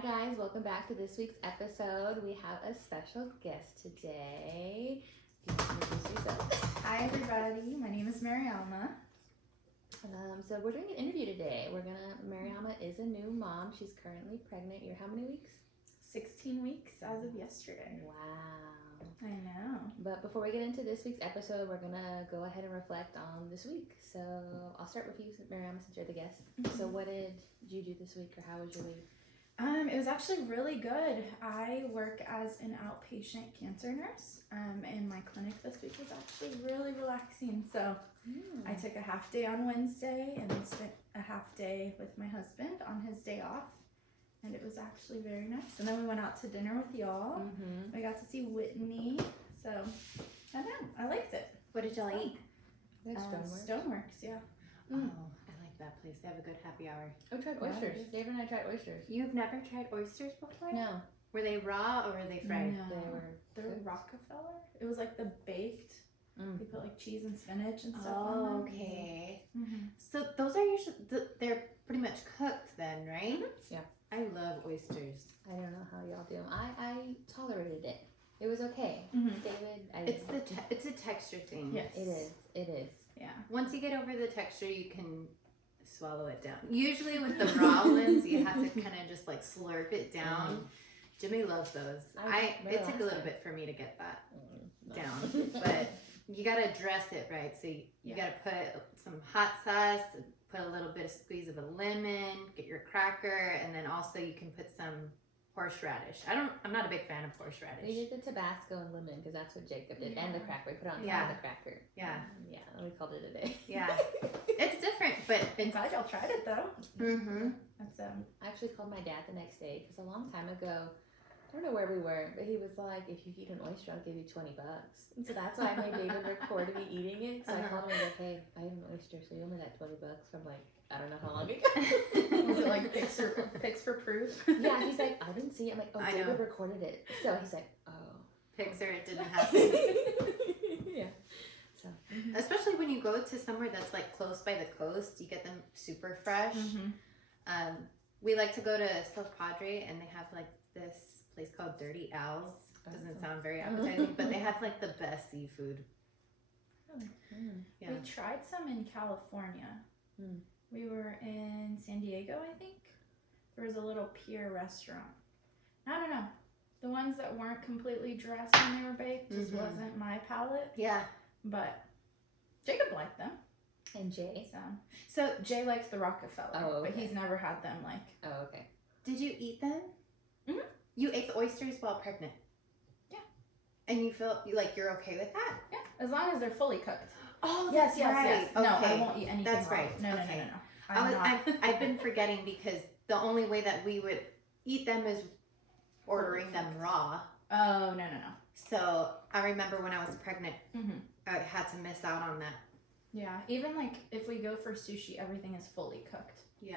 Hi guys, welcome back to this week's episode. We have a special guest today. You can introduce yourself. Hi everybody, my name is Maryama. So we're doing an interview today. Maryama is a new mom. She's currently pregnant. You're how many weeks? 16 weeks as of yesterday. Wow. I know. But before we get into this week's episode, we're gonna go ahead and reflect on this week. So I'll start with you, Maryama, since you're the guest. So what did you do this week, or how was your week? It was actually really good. I work as an outpatient cancer nurse, and my clinic this week was actually really relaxing. So I took a half day on Wednesday and then spent a half day with my husband on his day off, and it was actually very nice. And then we went out to dinner with y'all. We got to see Whitney, so I don't know, I liked it. What did y'all eat? Stoneworks, yeah. Oh, I like that place. They have a good happy hour. I tried oysters. David and I tried oysters. You've never tried oysters before? No. Were they raw or were they fried? No, they were Rockefeller. It was like the baked. They put like cheese and spinach and stuff on them. Oh, okay. So those are usually, they're pretty much cooked then, right? Yeah. I love oysters. I don't know how y'all do them. I tolerated it. It was okay. David, It's a texture thing. Yes. It is. Yeah. Once you get over the texture, you can swallow it down. Usually with the raw ones, you have to kind of just like slurp it down. Jimmy loves those. It took a little bit for me to get that down, but you gotta dress it right. So you gotta put some hot sauce, put a little bit of squeeze of a lemon, get your cracker, and then also you can put some horseradish. I'm not a big fan of horseradish. We did the Tabasco and lemon because that's what Jacob did, and the cracker. We put on top of the cracker. Yeah. Yeah, we called it a day. Yeah. It's different, but I'm glad y'all tried it though. That's I actually called my dad the next day because a long time ago, I don't know where we were, but he was like, if you eat an oyster, I'll give you $20. And so that's why I made David record me eating it. So I called him and was like, hey, I ate an oyster, so you owe me that $20 from like, I don't know how long ago. Was it like pics for proof? Yeah, he's like, I didn't see it. I'm like, oh, I David know. recorded it. So he's like, oh. Pixar, it didn't happen. Yeah. So. Especially when you go to somewhere that's like close by the coast, you get them super fresh. We like to go to South Padre, and they have like this place called Dirty Al's. Doesn't sound very appetizing, but they have like the best seafood. Yeah. We tried some in California. We were in San Diego, I think. There was a little pier restaurant. I don't know. The ones that weren't completely dressed when they were baked just wasn't my palate. Yeah. But Jacob liked them. And Jay. So Jay likes the Rockefeller, okay. but he's never had them like. Oh, okay. Did you eat them? You ate the oysters while pregnant? Yeah. And you feel like you're okay with that? Yeah, as long as they're fully cooked. Oh, yes. right. No, Okay. I won't eat anything That's raw. right. No. Okay. I'm I've been forgetting because the only way that we would eat them is ordering them raw. Oh, no. So I remember when I was pregnant, I had to miss out on that. Yeah, even like if we go for sushi, everything is fully cooked. Yeah.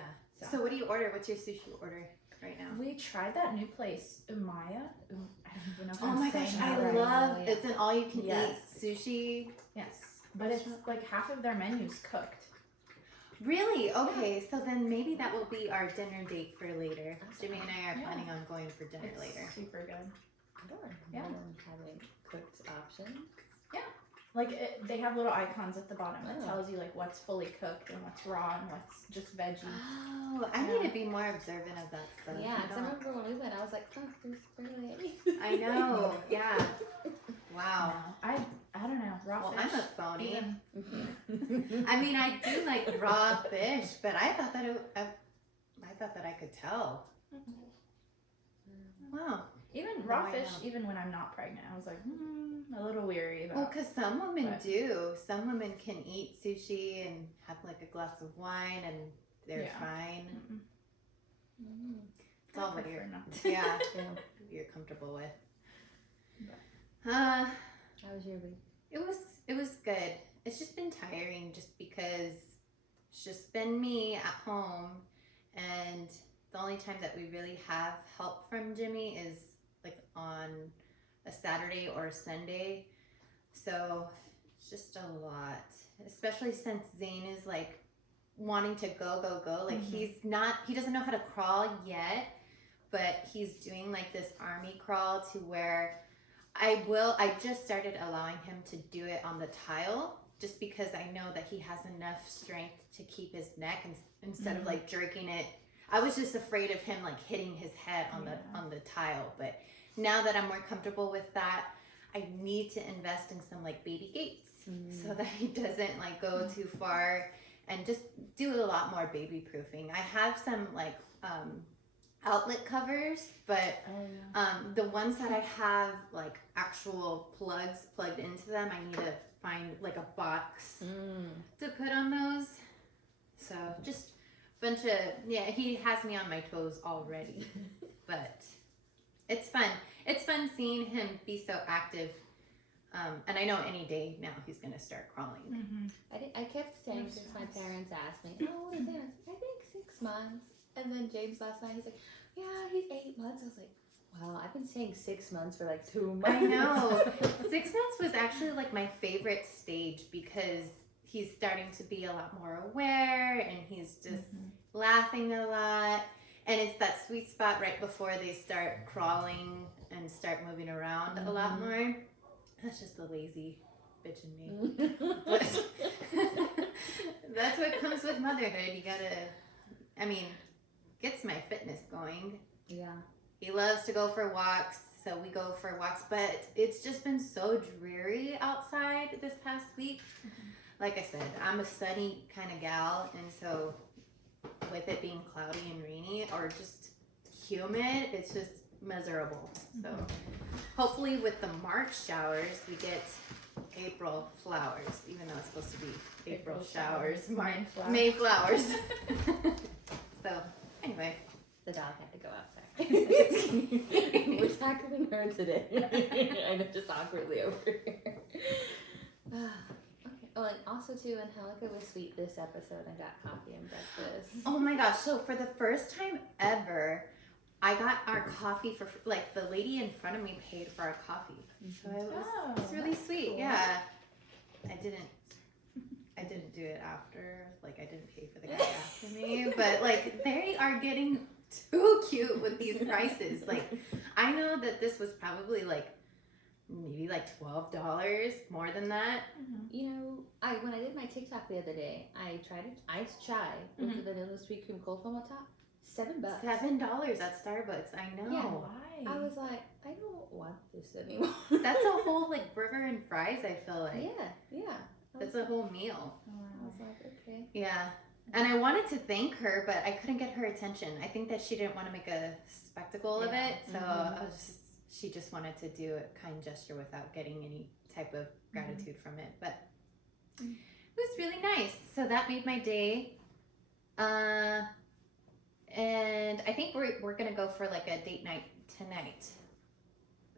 So what do you order? What's your sushi order right now? We tried that new place, Umaya. I don't even know if Oh I'm my saying gosh, that I right. love it's an all you can Yes. eat sushi. Yes, but it's like half of their menu's cooked. Really? Okay, so then maybe that will be our dinner date for later. Jimmy and I are planning on going for dinner It's later. super good. I don't remember having cooked options. Like they have little icons at the bottom that Oh. tells you like what's fully cooked and what's raw and what's just veggie. Oh, I need to be more observant of that stuff. Yeah, I because I don't- remember when we went, I was like, oh, there's barely anything. I know. Yeah. Wow. No, I don't know. Raw Well, fish. I'm a phony. even- I mean, I do like raw fish, but I thought that I thought that I could tell. Wow. Even raw I fish, know. even when I'm not pregnant, I was like, a little weary about. Well, because some women But- do. Some women can eat sushi and have like a glass of wine, and they're Yeah. fine. It's I all what prefer you're, not. yeah, Yeah. you're comfortable with. How was your week? It was good. It's just been tiring, just because it's just been me at home, and the only time that we really have help from Jimmy is like on a Saturday or a Sunday. So it's just a lot, especially since Zane is like wanting to go. Like he doesn't know how to crawl yet, but he's doing like this army crawl to where I just started allowing him to do it on the tile just because I know that he has enough strength to keep his neck instead of like jerking it. I was just afraid of him like hitting his head on the tile, but now that I'm more comfortable with that, I need to invest in some like baby gates so that he doesn't like go too far and just do a lot more baby proofing. I have some like outlet covers, but the ones that I have like actual plugs plugged into them, I need to find like a box to put on those. So just a bunch of, he has me on my toes already, but it's fun. It's fun seeing him be so active. And I know any day now he's going to start crawling. I kept saying, since my parents asked me, oh, what is it? I think 6 months. And then James last night, he's like, yeah, he's 8 months. I was like, wow, I've been saying 6 months for like 2 months. I know. 6 months was actually like my favorite stage because he's starting to be a lot more aware and he's just laughing a lot. And it's that sweet spot right before they start crawling and start moving around a lot more. That's just the lazy bitch in me. But that's what comes with motherhood. You gotta, gets my fitness going. Yeah. He loves to go for walks, so we go for walks, but it's just been so dreary outside this past week. Like I said, I'm a sunny kind of gal, and so with it being cloudy and rainy or just humid, it's just miserable. So hopefully with the March showers, we get April flowers, even though it's supposed to be April showers, May flowers. So anyway. The dog had to go outside. We're tackling her today. I know, just awkwardly over here. Okay. Oh, and also too, Angelica was sweet this episode and got coffee and breakfast. Oh my gosh! So for the first time ever, I got our coffee for like the lady in front of me paid for our coffee. So it was really sweet. Cool. Yeah, I didn't do it after. Like I didn't pay for the guy after me, but like they are getting too cute with these prices. Like I know that this was probably like maybe like $12 more than that. You know, when I did my TikTok the other day, I tried iced chai with the vanilla sweet cream cold foam on top. $7. $7 at Starbucks. I know. Yeah. Why? I was like, I don't want this anymore. That's a whole like burger and fries. I feel like. Yeah. That's a whole meal. I was like, okay. Yeah. And I wanted to thank her, but I couldn't get her attention. I think that she didn't want to make a spectacle of it. So she just wanted to do a kind gesture without getting any type of gratitude from it. But it was really nice. So that made my day. And I think we're going to go for like a date night tonight.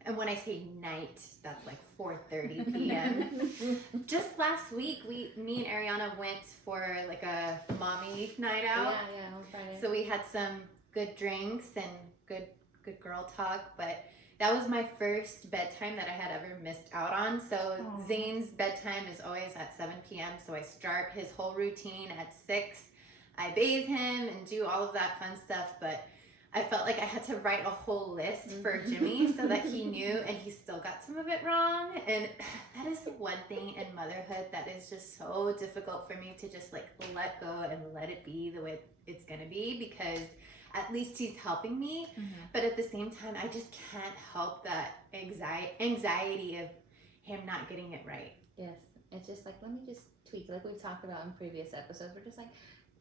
And when I say night, that's like 4:30 p.m. Just last week, me and Arianna went for like a mommy night out. Yeah, on Friday. So we had some good drinks and good girl talk. But that was my first bedtime that I had ever missed out on. So Zane's bedtime is always at 7 p.m. So I start his whole routine at 6. I bathe him and do all of that fun stuff, but I felt like I had to write a whole list for Jimmy so that he knew, and he still got some of it wrong. And that is the one thing in motherhood that is just so difficult for me to just like let go and let it be the way it's gonna be, because at least he's helping me. But at the same time, I just can't help that anxiety of him not getting it right. Yes, it's just like, let me just tweak, like we've talked about in previous episodes. We're just like,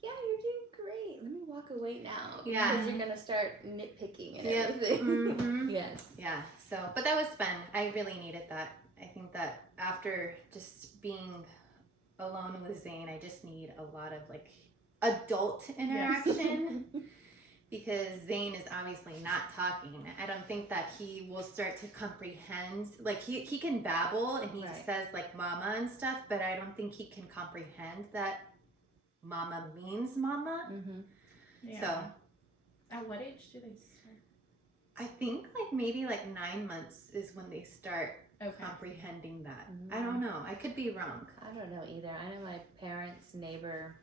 yeah, you're doing great. Let me walk away now. Yeah. Because you're going to start nitpicking and everything. Yes. Yeah. So, but that was fun. I really needed that. I think that after just being alone with Zane, I just need a lot of like adult interaction because Zane is obviously not talking. I don't think that he will start to comprehend. Like he can babble and he says like mama and stuff, but I don't think he can comprehend that mama means mama. Yeah. So at what age do they start? I think like maybe like 9 months is when they start comprehending that. I don't know. I could be wrong. I don't know either. I know my parents' neighbor,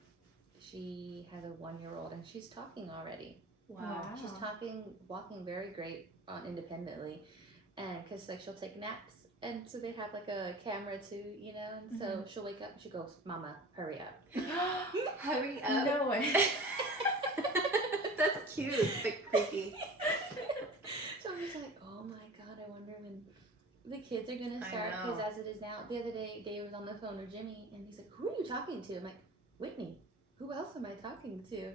she has a 1-year-old and she's talking already. Wow. She's walking very great independently, and because like she'll take naps, and so they have like a camera too, you know, and so she'll wake up and she goes, "Mama, hurry up." Hurry up. No way. That's cute, but creepy. So I'm just like, oh my god, I wonder when the kids are gonna I start, know. because as it is now. The other day, Dave was on the phone with Jimmy, and he's like, "Who are you talking to?" I'm like, "Whitney. Who else am I talking to?"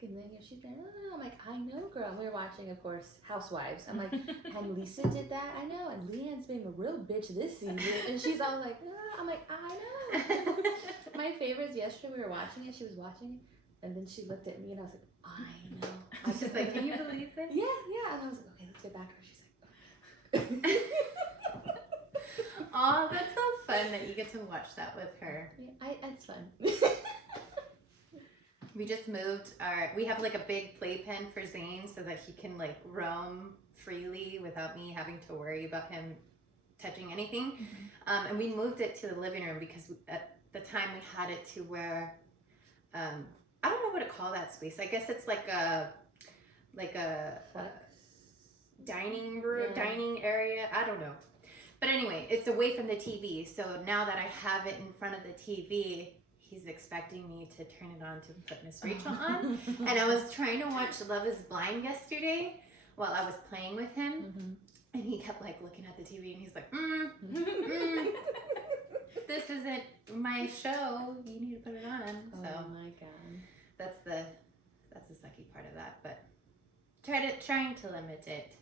And then she's like, "Oh," I'm like, "I know, girl." And we were watching, of course, Housewives. I'm like, "And Lisa did that? I know. And Leanne's being a real bitch this season." And she's all like, "Ah." I'm like, "I know." My favorite is yesterday we were watching it. She was watching it, and then she looked at me, and I was like, "I know." I was just like, "Can you believe it?" Yeah. And I was like, "Okay, let's get back to her." She's like, Oh, that's so fun that you get to watch that with her. yeah, it's fun. We just moved we have like a big playpen for Zane so that he can like roam freely without me having to worry about him touching anything. And we moved it to the living room because at the time we had it to where, I don't know what to call that space. I guess it's like a dining room, dining area. I don't know. But anyway, it's away from the TV. So now that I have it in front of the TV, he's expecting me to turn it on to put Miss Rachel on. And I was trying to watch Love is Blind yesterday while I was playing with him. And he kept like looking at the TV and he's like, this isn't my show. You need to put it on. Oh So my god. that's the sucky part of that. But trying to limit it.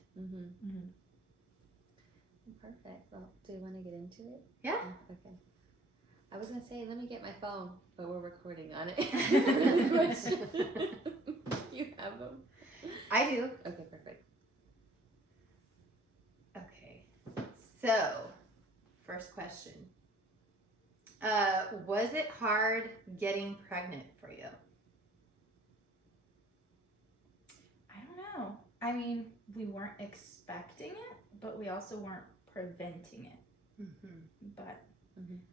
Perfect. Well, do you want to get into it? Yeah. Okay. I was gonna say, let me get my phone, but we're recording on it. You have them? I do. Okay, perfect. Okay. So, first question. Was it hard getting pregnant for you? I don't know. I mean, we weren't expecting it, but we also weren't preventing it. But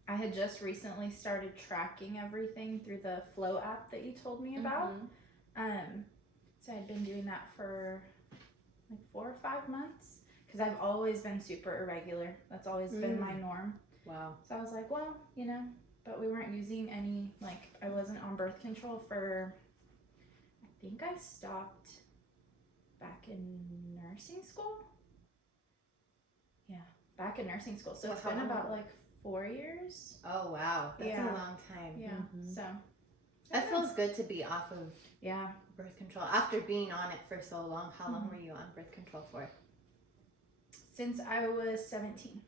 I had just recently started tracking everything through the Flow app that you told me about. So I'd been doing that for like 4 or 5 months because I've always been super irregular. That's always been my norm. Wow. So I was like, well, you know, but we weren't using any, like, I wasn't on birth control for, I think I stopped back in nursing school. Yeah, back in nursing school. So it's been about like 4 years. Oh, wow. That's a long time. Yeah. So that feels good to be off of yeah birth control after being on it for so long. How long were you on birth control for? Since I was 17.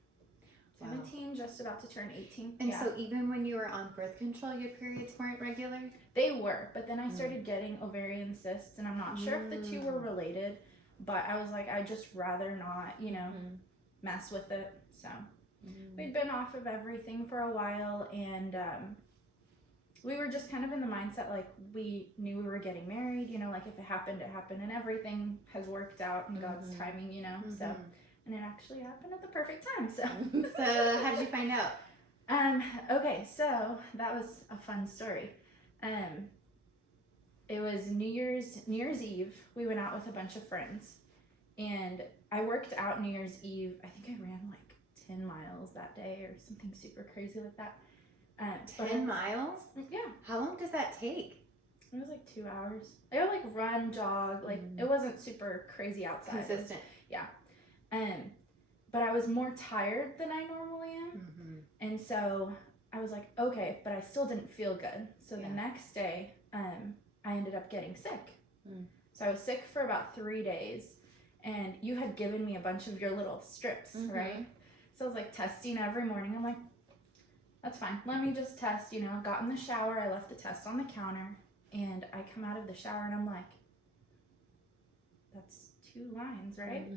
Wow. 17, just about to turn 18. And so even when you were on birth control, your periods weren't regular? They were, but then I started getting ovarian cysts, and I'm not sure if the two were related, but I was like, I'd just rather not, you know, mess with it. So we'd been off of everything for a while, and we were just kind of in the mindset, like, we knew we were getting married, you know, like, if it happened, and everything has worked out in God's timing, you know, so, and it actually happened at the perfect time, so. So how did you find out? Okay, so that was a fun story. It was New Year's Eve. We went out with a bunch of friends, and I worked out New Year's Eve. I think I ran like 10 miles that day or something super crazy like that. 10 miles? Yeah. How long does that take? It was like 2 hours. I would like run, jog, like it wasn't super crazy outside. Consistent. Yeah. But I was more tired than I normally am. And so I was like, okay, but I still didn't feel good. So the next day, I ended up getting sick. So I was sick for about 3 days, and you had given me a bunch of your little strips, right? So I was like testing every morning. I'm like, that's fine. Let me just test, you know. I got in the shower. I left the test on the counter, and I come out of the shower, and I'm like, that's 2 lines, right?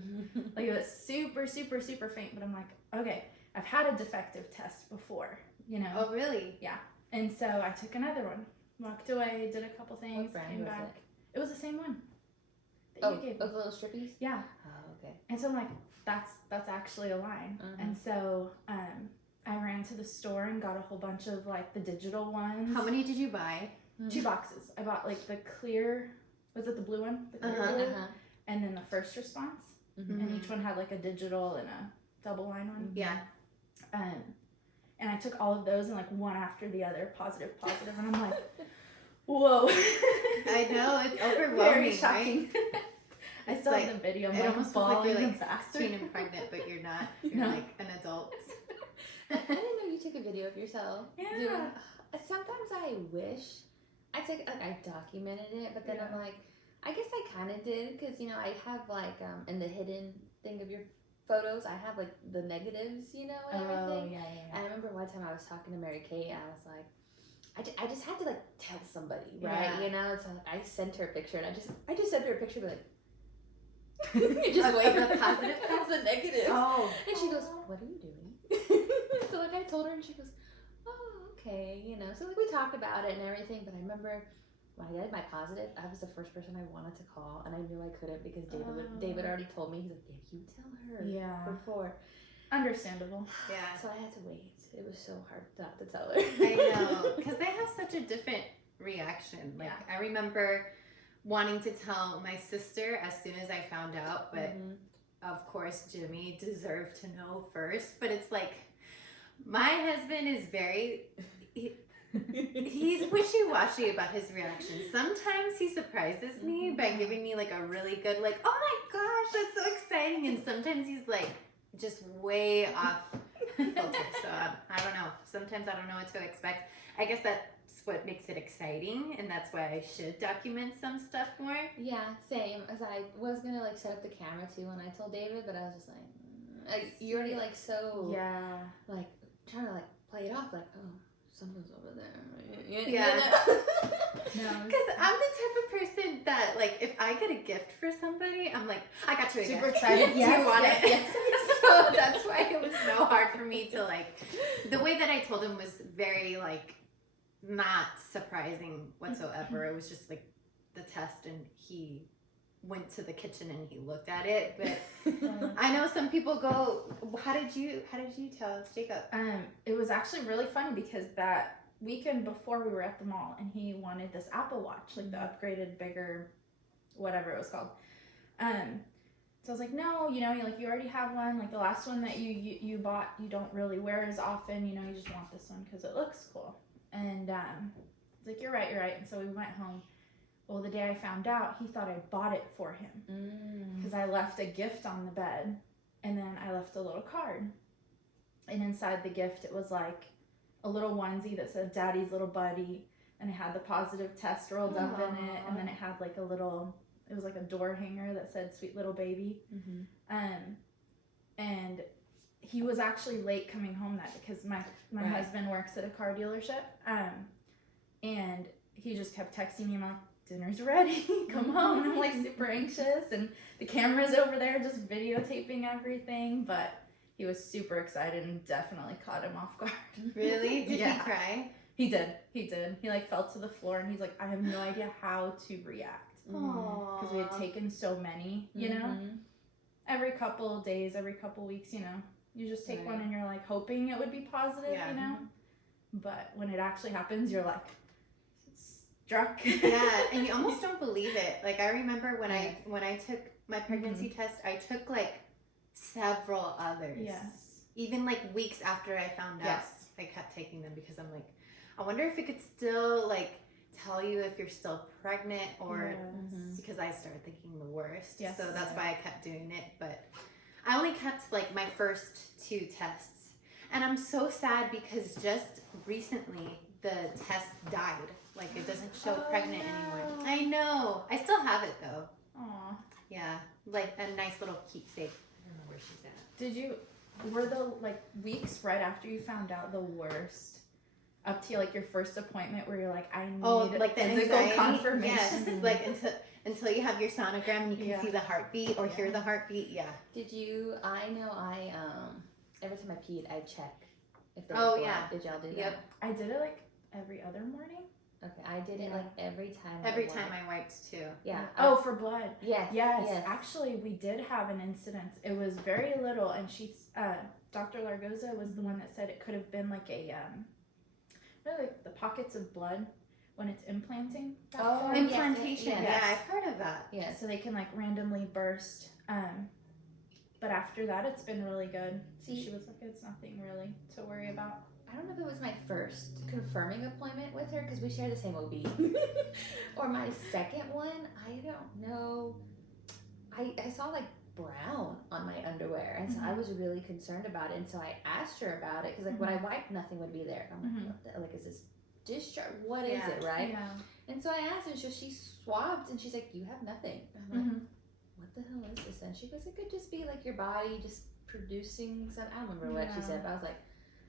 Like, it was super, super, super faint, but I'm like, okay, I've had a defective test before, you know. Oh, really? Yeah. And so I took another one, walked away, did a couple things, What brand came was back. It was the same one that you gave me. The little strippies? Yeah. Oh, okay. And so I'm like, that's actually a line. And so I ran to the store and got a whole bunch of like the digital ones. How many did you buy? 2 boxes. I bought like the clear Was it the blue one? The clear Uh-huh. blue? And then the first response. And each one had like a digital and a double line one. Yeah. And I took all of those and like one after the other, positive, and I'm like, whoa. I know, it's overwhelming, Very shocking. right? I still have the video. It almost feels like you're like faster. 16 and pregnant, but you're not. You're like an adult. I didn't know you took a video of yourself. Yeah. Sometimes I wish I documented it, but then Yeah. I'm like, I guess I kind of did because I have like in the hidden thing of your photos, I have like the negatives, and everything. Yeah. And I remember one time I was talking to Mary Kate, and I was like, I just had to like tell somebody, right? Yeah. So I sent her a picture, and I just sent her a picture, like. Just wait for the positive That's the negative. Oh. And she goes, "What are you doing?" So like I told her, and she goes, "Oh, okay, So like we talked about it and everything. But I remember when I did my positive, I was the first person I wanted to call, and I knew I couldn't because David already told me. He's like, "If you tell her before." Understandable. Yeah. So I had to wait. It was so hard not to tell her. I know, because they have such a different reaction. Like I remember wanting to tell my sister as soon as I found out, but of course Jimmy deserved to know first. But it's like my husband is he's wishy-washy about his reaction. Sometimes he surprises me by giving me like a really good like, oh my gosh, that's so exciting, and sometimes he's like just way off filter. So I don't know. Sometimes I don't know what to expect. I guess that's what makes it exciting, and that's why I should document some stuff more. Yeah, same. As I was gonna like set up the camera too when I told David, but I was just like you're already like so like trying to like play it off like, oh, someone's over there. Yeah. No. Because I'm the type of person that like if I get a gift for somebody, I'm like, I got you a Super gift. excited. Do you want it? Yes. So that's why it was so hard for me to like. The way that I told him was very like not surprising whatsoever. It was just like the test, and he went to the kitchen and he looked at it. But I know some people go, how did you tell Jacob? It was actually really funny because that weekend before we were at the mall and he wanted this Apple Watch, like the upgraded, bigger, whatever it was called. So I was like, no, you already have one. Like the last one that you bought, you don't really wear as often. You just want this one because it looks cool. And it's like, you're right. And so we went home. Well, the day I found out, he thought I bought it for him because I left a gift on the bed, and then I left a little card. And inside the gift, it was like a little onesie that said "Daddy's little buddy," and it had the positive test rolled up in it, and then it had like it was like a door hanger that said "Sweet little baby." And he was actually late coming home that day because my husband works at a car dealership, and he just kept texting me. I'm like, dinner's ready, come home. And I'm like super anxious, and the camera's over there just videotaping everything, but he was super excited and definitely caught him off guard. Really? Did he cry? He did. He like fell to the floor, and he's like, I have no idea how to react because we had taken so many, every couple of days, every couple of weeks, you just take one and you're like hoping it would be positive, but when it actually happens, you're like struck. Yeah, and you almost don't believe it. Like I remember when I took my pregnancy test, I took like several others. Yes. Even like weeks after I found out, I kept taking them because I'm like, I wonder if it could still like tell you if you're still pregnant or because I started thinking the worst. Yes. So that's why I kept doing it. But I only kept like my first 2 tests. And I'm so sad because just recently the test died. Like it doesn't show pregnant anymore. I know. I still have it though. Aw. Yeah. Like a nice little keepsake. I don't know where she's at. Were the like weeks right after you found out the worst? Up to like your first appointment where you're like, I need like the physical anxiety? confirmation. Yes, like until you have your sonogram and you can see the heartbeat or hear the heartbeat. Yeah. Did you? I know. Every time I peed, I check if there Oh was blood. yeah. Did y'all do that? Yep. I did it like every other morning. Okay, I did it like every time. Every time I wiped too. Yeah. Oh, for blood. Yes. Yes. Actually, we did have an incident. It was very little, and Dr. Largoza was the one that said it could have been like a like the pockets of blood when it's implanting. That Oh, form. yes, Implantation. yes. Yeah, I've heard of that. Yes. So they can like randomly burst. But after that, it's been really good. So See, she was like, it's nothing really to worry about. I don't know if it was my first confirming appointment with her because we share the same OB, or my second one. I don't know. I saw like brown on my underwear, and so I was really concerned about it. And so I asked her about it because like when I wiped, nothing would be there. I'm like, what the, like, is this discharge? What is it, right? Yeah. And so I asked her, so she swabbed, and she's like, you have nothing. I'm like, what the hell is this? And she goes, it could just be like your body just producing some. I don't remember what she said, but I was like,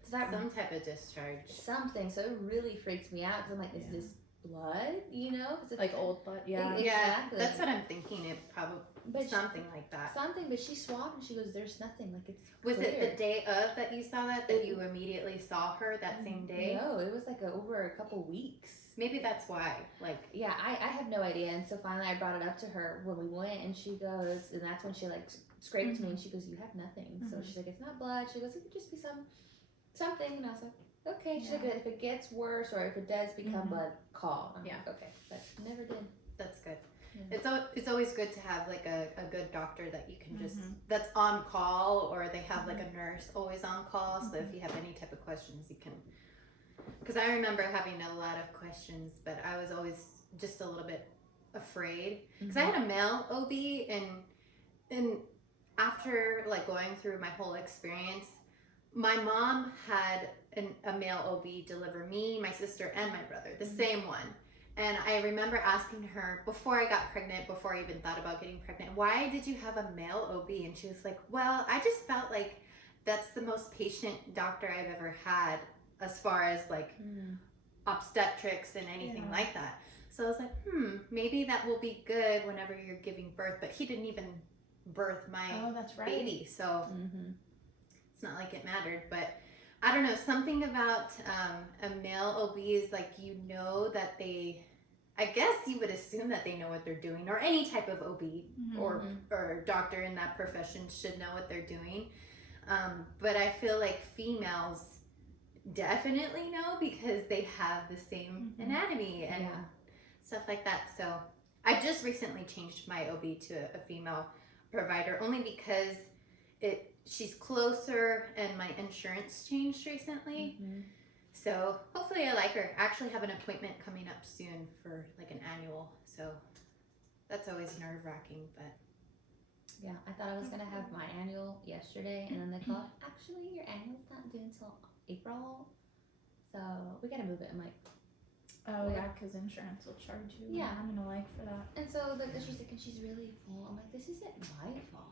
is that some type of discharge? Something. So it really freaks me out because I'm like, is this blood? You know, cause it's Like old blood. Yeah. Exactly. That's what I'm thinking. It probably something like that. Something, but she swabbed and she goes, "There's nothing. Like it's Was clear." it the day of that you saw that you immediately saw her that same day? No, it was like over a couple weeks. Maybe that's why. Like, yeah, I had no idea, and so finally I brought it up to her when we went, and she goes, and that's when she like scraped me, and she goes, "You have nothing." So she's like, "It's not blood." She goes, "It could just be something," and I was like, "Okay." She's like, "If it gets worse or if it does become blood, call." I'm like, "Okay," but never did. That's good. Yeah. It's always good to have like a good doctor that you can just that's on call, or they have like a nurse always on call, so if you have any type of questions you can, because I remember having a lot of questions, but I was always just a little bit afraid because I had a male OB, and after like going through my whole experience, my mom had a male OB deliver me, my sister, and my brother, the same one. And I remember asking her before I got pregnant, before I even thought about getting pregnant, why did you have a male OB? And she was like, well, I just felt like that's the most patient doctor I've ever had as far as like obstetrics and anything like that. So I was like, maybe that will be good whenever you're giving birth. But he didn't even birth my baby. So it's not like it mattered. But I don't know, something about a male OB is like, you know that they, I guess you would assume that they know what they're doing, or any type of OB or doctor in that profession should know what they're doing. But I feel like females definitely know because they have the same anatomy and stuff like that. So I just recently changed my OB to a female provider only because she's closer and my insurance changed recently. So hopefully I like her. I actually have an appointment coming up soon for like an annual. So that's always nerve-wracking, but yeah, I thought I was gonna have my annual yesterday, and then they called, actually your annual's not due until April, so we gotta move it. I'm like, oh yeah, because insurance will charge you. Yeah, I'm gonna like for that. and so she's like, and she's really full. I'm like, this isn't my fault.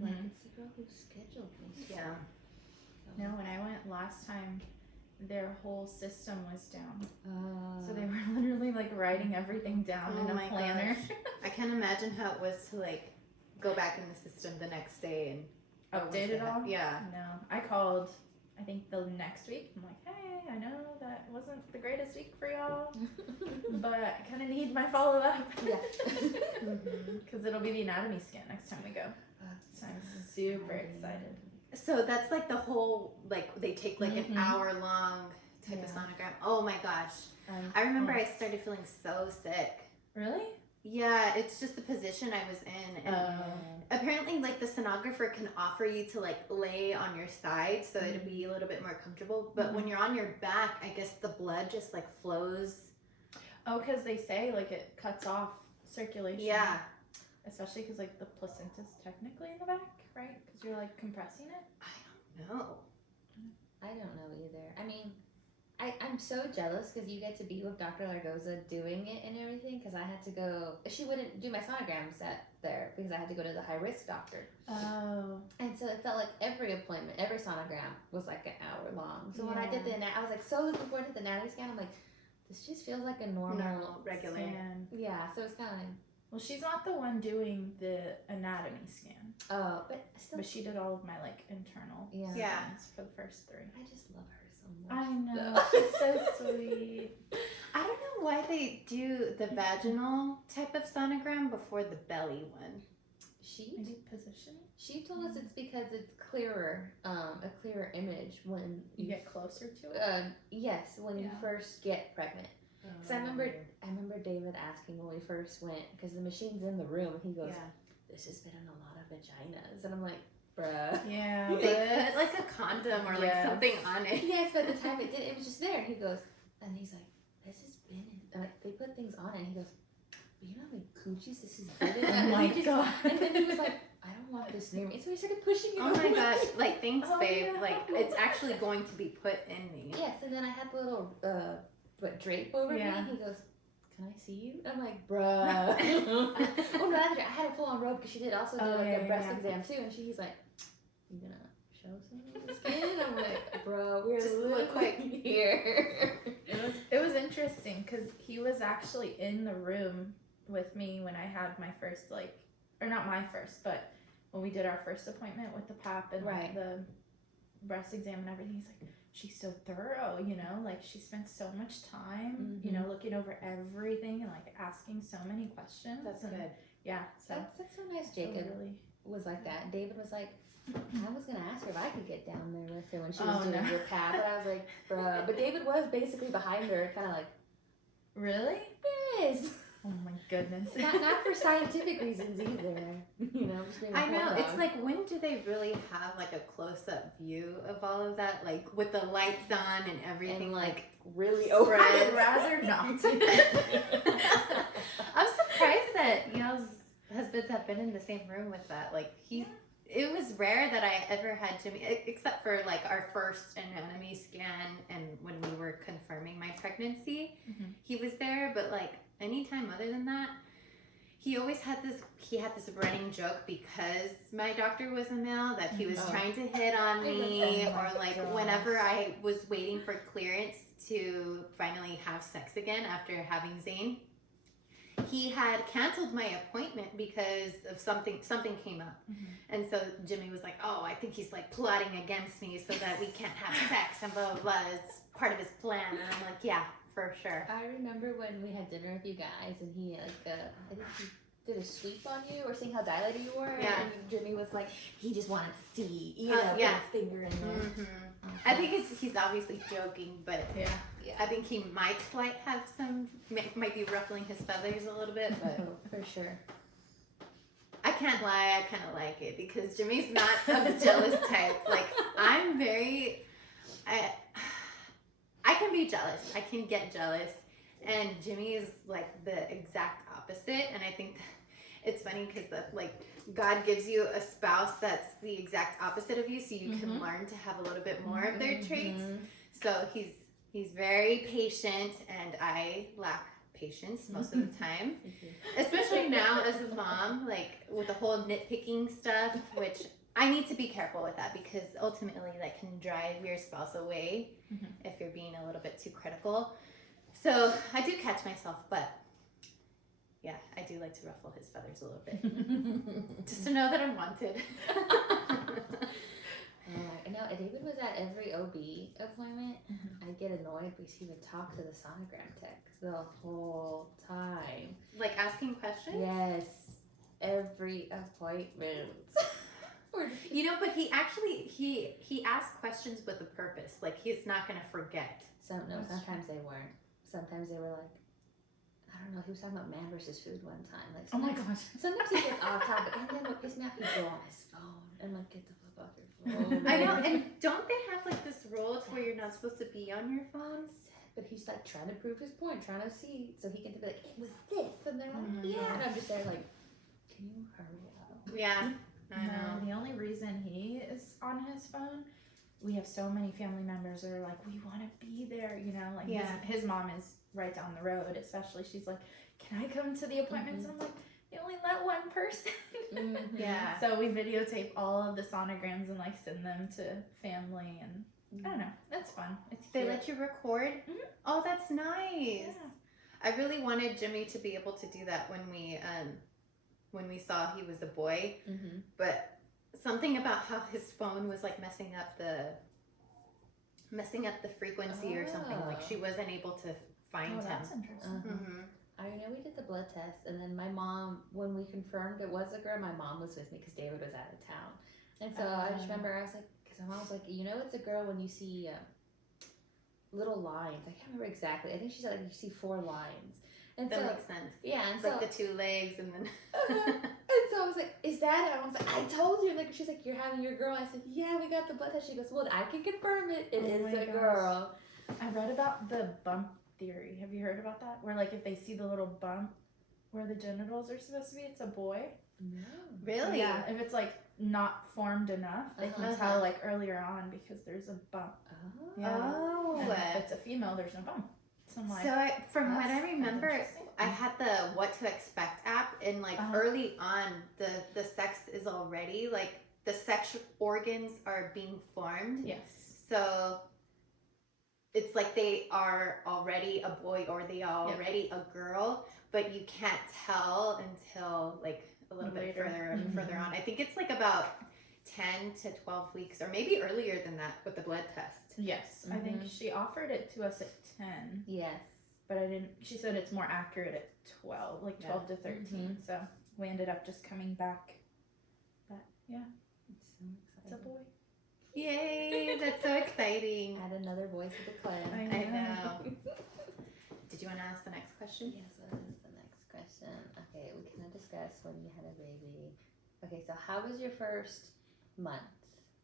Like, it's the girl who scheduled me. yeah. No, when I went last time, their whole system was down. So they were literally like writing everything down in a planner. I can't imagine how it was to like go back in the system the next day and update it all. Yeah. No, I called, I think the next week. I'm like, hey, I know that wasn't the greatest week for y'all, but I kind of need my follow up. Yeah. Because it'll be the anatomy scan next time we go. So I'm super excited. So that's like the whole, like they take like an hour long type of sonogram. Oh my gosh. I remember I started feeling so sick. Really? Yeah, it's just the position I was in. And apparently like the sonographer can offer you to like lay on your side so it'll be a little bit more comfortable. But when you're on your back, I guess the blood just like flows. Oh, because they say like it cuts off circulation. Yeah. Especially because like the placenta's technically in the back, right? Because you're like compressing it. I don't know. I don't know either. I mean, I'm so jealous because you get to be with Dr. Largoza doing it and everything, because I had to go, she wouldn't do my sonograms there because I had to go to the high risk doctor. Oh. And so it felt like every appointment, every sonogram was like an hour long. So when I did I was like so looking forward to the anatomy scan. I'm like, this just feels like a normal regular scan. Yeah, so it's kind of like, well, she's not the one doing the anatomy scan. oh, but still. But she did all of my like internal scans for the first 3. I just love her so much. I know. She's so sweet. I don't know why they do the vaginal type of sonogram before the belly one. Maybe positioning? She told us it's because it's clearer, a clearer image when you get closer to it. Yes, when you first get pregnant. Because I remember David asking when we first went, because the machine's in the room, and he goes, "This has been in a lot of vaginas," and I'm like, "Bruh." Yeah. They put like a condom or like something on it. Yes, but at the time it was just there, and he goes, and he's like, "This has been in," they put things on it, and he goes, "But you know how many coochies this has been in?" Oh my god. And then he was like, "I don't want this near me," so he started pushing it. Oh my gosh! Like, thanks, Oh, babe. no. Like, it's actually going to be put in me. Yes, and then I had the little drape over me, and he goes, "Can I see you?" I'm like, "Bruh." Oh no, I had a full on robe because she did also do the breast exam too, and he's like, "You gonna show some of the skin?" I'm like, "Bro, we're Just look quick here." It was interesting because he was actually in the room with me when I had my first, like, or not my first, but when we did our first appointment with the pap and like, the breast exam and everything. He's like, "She's so thorough, you know, like she spent so much time, you know, looking over everything and like asking so many questions." That's good. Yeah, so that's so nice. Jacob was like that. David was like, I was gonna ask her if I could get down there with her when she was doing your pap, but I was like, "Bruh." But David was basically behind her, kind of like, really? "Yes." Oh my goodness. Not for scientific reasons either. You know, just being I know. bulldog. It's like, when do they really have like a close up view of all of that? Like with the lights on and everything, and like really I open. would rather not. I'm surprised that y'all's husbands have been in the same room with that. Like it was rare that I ever had Jimmy, except for like our first anatomy scan and when we were confirming my pregnancy, he was there. But like anytime other than that, he always had this running joke because my doctor was a male that he was trying to hit on me, or like whenever I was waiting for clearance to finally have sex again after having Zane, he had canceled my appointment because of something came up. And so Jimmy was like, "Oh, I think he's like plotting against me so that we can't have sex and blah blah blah. It's part of his plan." And I'm like, "Yeah, for sure." I remember when we had dinner with you guys, and he like I think he did a sweep on you or seeing how dilated you were. Yeah. And Jimmy was like, he just wanted to see, you know, put his finger in there. I think he's obviously joking, but Yeah. I think he might might be ruffling his feathers a little bit, but For sure. I can't lie, I kind of like it because Jimmy's not of the jealous type. Like, I'm very, I can be jealous. I can get jealous. And Jimmy is like the exact opposite. And I think it's funny because like God gives you a spouse that's the exact opposite of you, so you can learn to have a little bit more of their traits. So he's very patient, and I lack patience most of the time. Especially now as a mom, like with the whole nitpicking stuff, which I need to be careful with that because ultimately that can drive your spouse away if you're being a little bit too critical. So I do catch myself, but yeah, I do like to ruffle his feathers a little bit. Just to know that I'm wanted. No, David was at every OB appointment. I'd get annoyed because he would talk to the sonogram tech the whole time. Like asking questions? Yes. Every appointment. You know, but he actually, he asks questions with a purpose. Like, he's not going to forget. Sometimes they weren't. Sometimes they were like, I don't know, he was talking about man versus food one time. Like, Oh my gosh. Sometimes he gets off topic, and then what pisses me off, he'd go on his phone. And like, get the fuck off your phone. I know, and don't they have like this rule to where you're not supposed to be on your phone? But he's like trying to prove his point, trying to see, so he can be like, it was this, and they're like, yeah. And I'm just there like, can you hurry up? Yeah, I know. The only reason he is on his phone, we have so many family members that are like, we want to be there, you know, like his mom is right down the road, especially. She's like, can I come to the appointments? And I'm like, you only let one person. Yeah. So we videotape all of the sonograms and like send them to family, and I don't know, that's fun. They let you record? Oh, that's nice. Yeah. I really wanted Jimmy to be able to do that when we saw he was a boy, but something about how his phone was like messing up the frequency or something. Like, she wasn't able to find him. That's interesting. I know we did the blood test, and then my mom, when we confirmed it was a girl, my mom was with me because David was out of town. And so I just remember I was like, because my mom was like, you know it's a girl when you see little lines. I can't remember exactly. I think she said like you see 4 lines. And That so, makes sense. yeah, and It's so like the 2 legs and then. and so I was like, "Is that it?" I was like, "I told you." Like she's like, "You're having your girl." I said, "Yeah, we got the blood test." She goes, "Well, I can confirm it. It is a girl." I read about the bump theory. Have you heard about that? Where like if they see the little bump where the genitals are supposed to be, it's a boy. No. Really? Yeah. If it's like not formed enough, they can tell like earlier on because there's a bump. Oh. Yeah. Oh. And if it's a female, there's no bump. So I'm like, from what I that's remember, interesting. I had the What to Expect app, and like early on, the sex is already like the sex organs are being formed. Yes. So it's like they are already a boy or they are already a girl, but you can't tell until like a little bit further on. I think it's like about 10 to 12 weeks, or maybe earlier than that with the blood test. Yes. I think she offered it to us at 10. Yes. But I didn't. She said it's more accurate at 12, like 12 to 13. So we ended up just coming back. But yeah, It's so exciting. it's a boy. Yay! That's so exciting. Add another voice to the clan. I I know. Did you want to ask the next question? Yes, what is the next question? Okay, we kind of discussed when you had a baby. Okay, so how was your first month?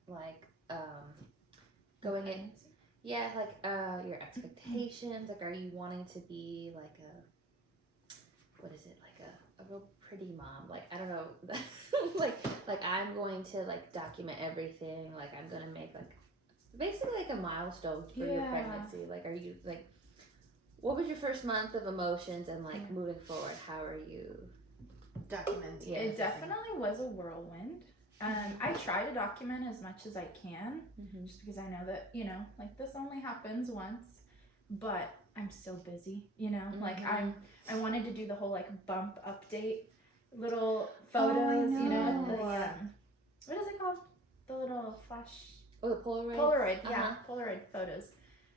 Like, going in? Yeah, like your expectations. Like, are you wanting to be like what is it? Like a real pretty mom? Like, I don't know. like I'm going to like document everything. Like, I'm gonna make like basically like a milestone for your pregnancy. Like, are you like, what was your first month of emotions and like moving forward? How are you documenting? It definitely was a whirlwind. I try to document as much as I can, just because I know that, you know, like this only happens once, but I'm so busy, you know, like I wanted to do the whole like bump update little photos, you know, the, what is it called? The little flash. Oh, the Polaroid? Polaroid, yeah, Polaroid photos.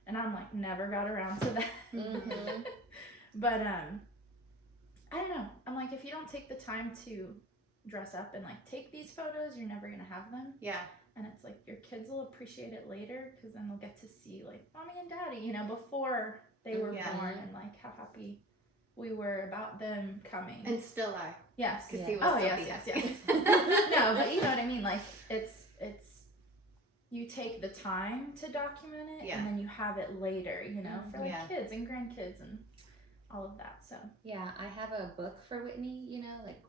And I'm like, never got around to that. But, I don't know. I'm like, if you don't take the time to dress up and like take these photos, you're never gonna have them. Yeah. And it's like your kids will appreciate it later because then they'll get to see like mommy and daddy, you know, before they were born, and like how happy we were about them coming. And still are. Yes. Because he was yes. No, but you know what I mean. Like it's you take the time to document it, and then you have it later, you know, for like kids and grandkids and all of that. So yeah, I have a book for Whitney, you know, like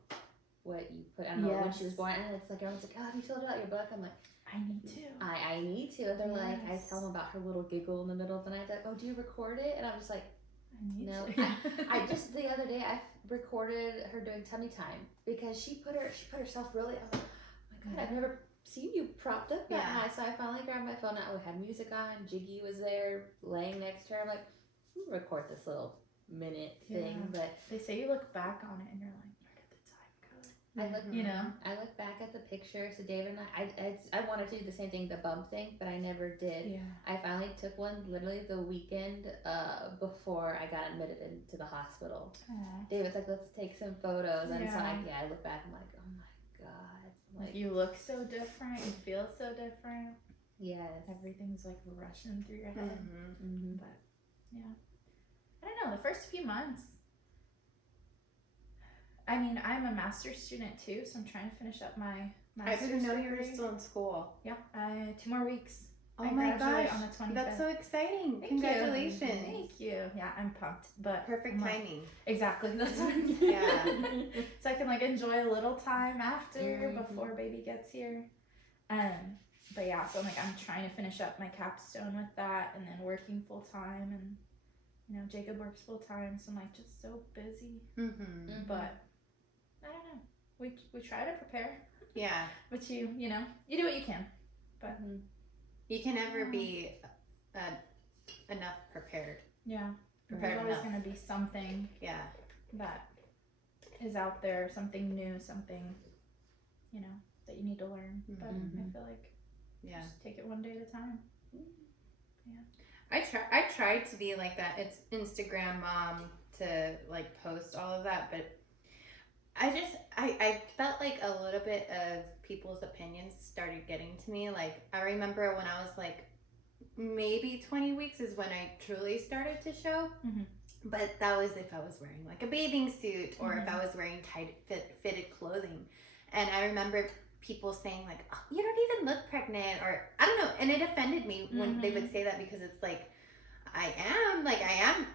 what you put, I don't know, when she was born, and it's like everyone's like, oh, have you filled out your book? I'm like, I need to. I need to. And they're like, I tell them about her little giggle in the middle of the night. Like, oh, do you record it? And I'm just like, no. I just the other day I recorded her doing tummy time because she put herself really. I was like, oh my god, I've never seen you propped up that high. So I finally grabbed my phone out. We had music on. Jiggy was there laying next to her. I'm like, record this little minute thing. But they say you look back on it and you're like, where did the time go? I look back at the picture. So David and I wanted to do the same thing, the bump thing, but I never did. Yeah. I finally took one literally the weekend before I got admitted into the hospital. Aww. David's like, let's take some photos, and so I look back. I'm like, oh my god, like you look so different. You feel so different. Yes. Everything's like rushing through your head. But yeah, I don't know. The first few months. I mean, I'm a master's student too, so I'm trying to finish up my master's. I didn't know you were degree. still in school. Yep, 2 more weeks. Oh I my graduate gosh, on the 25th. that's so exciting! Thank Congratulations! You. Thank you. Yeah, I'm pumped, but Perfect timing. Exactly. That's what I'm saying. Yeah. So I can like enjoy a little time after before baby gets here. But yeah, so I'm trying to finish up my capstone with that, and then working full time, and you know Jacob works full time, so I'm like just so busy. But I don't know. We try to prepare. Yeah. But you know, you do what you can. But you can never be enough prepared. Yeah. Prepared There's always enough. going to be something. Yeah. That is out there, something new, something, you know, that you need to learn. But I feel like just take it one day at a time. Yeah. I tried to be like that. It's Instagram mom to like post all of that, but I felt like a little bit of people's opinions started getting to me. Like I remember when I was like maybe 20 weeks is when I truly started to show. Mhm. But that was if I was wearing like a bathing suit or if Mhm. I was wearing tight fitted clothing. And I remember people saying like, oh, you don't even look pregnant, or I don't know. And it offended me when they would say that, because it's like, I am.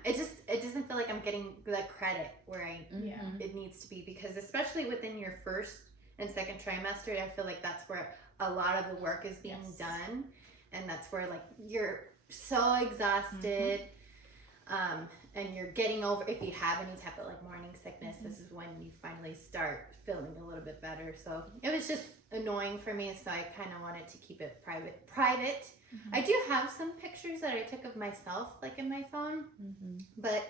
It doesn't feel like I'm getting the credit where it needs to be, because especially within your first and second trimester, I feel like that's where a lot of the work is being done. And that's where like you're so exhausted. And you're getting over, if you have any type of like morning sickness, this is when you finally start feeling a little bit better. So it was just annoying for me, so I kind of wanted to keep it private. I do have some pictures that I took of myself like in my phone, but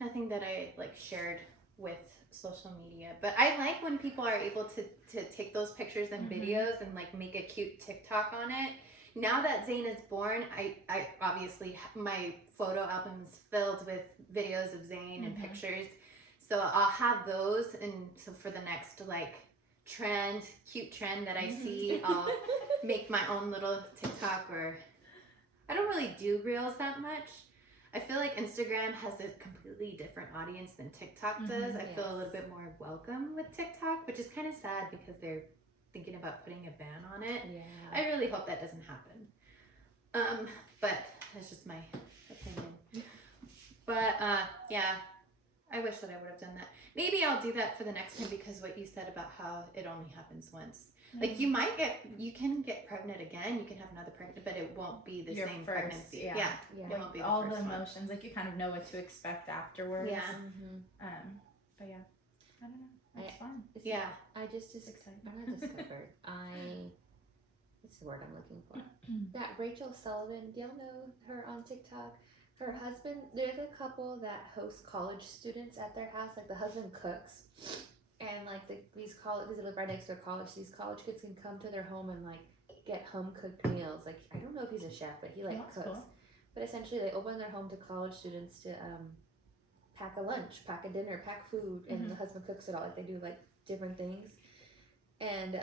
nothing that I like shared with social media. But I like when people are able to take those pictures and videos and like make a cute TikTok on it. Now that Zane is born, I obviously, my photo album is filled with videos of Zane and pictures. So I'll have those. And so for the next like cute trend that I see, I'll make my own little TikTok. Or I don't really do reels that much. I feel like Instagram has a completely different audience than TikTok does. I feel a little bit more welcome with TikTok, which is kind of sad because they're thinking about putting a ban on it. I really hope that doesn't happen. But that's just my opinion. But I wish that I would have done that. Maybe I'll do that for the next time, because what you said about how it only happens once. Like you can get pregnant again. You can have another pregnant, but it won't be the same pregnancy. Yeah. It Like won't be all the the first one. emotions, like you kind of know what to expect afterwards. But yeah, I don't know. It's fun. Yeah. I just discovered. What's the word I'm looking for? That Rachel Sullivan. Do y'all know her on TikTok? Her husband. There's a couple that host college students at their house. Like the husband cooks, and like these they live right next to their college. These college kids can come to their home and like get home cooked meals. Like I don't know if he's a chef, but he like cooks. Cool. But essentially, they open their home to college students to pack a lunch, pack a dinner, pack food, and the husband cooks it all. Like they do like different things. And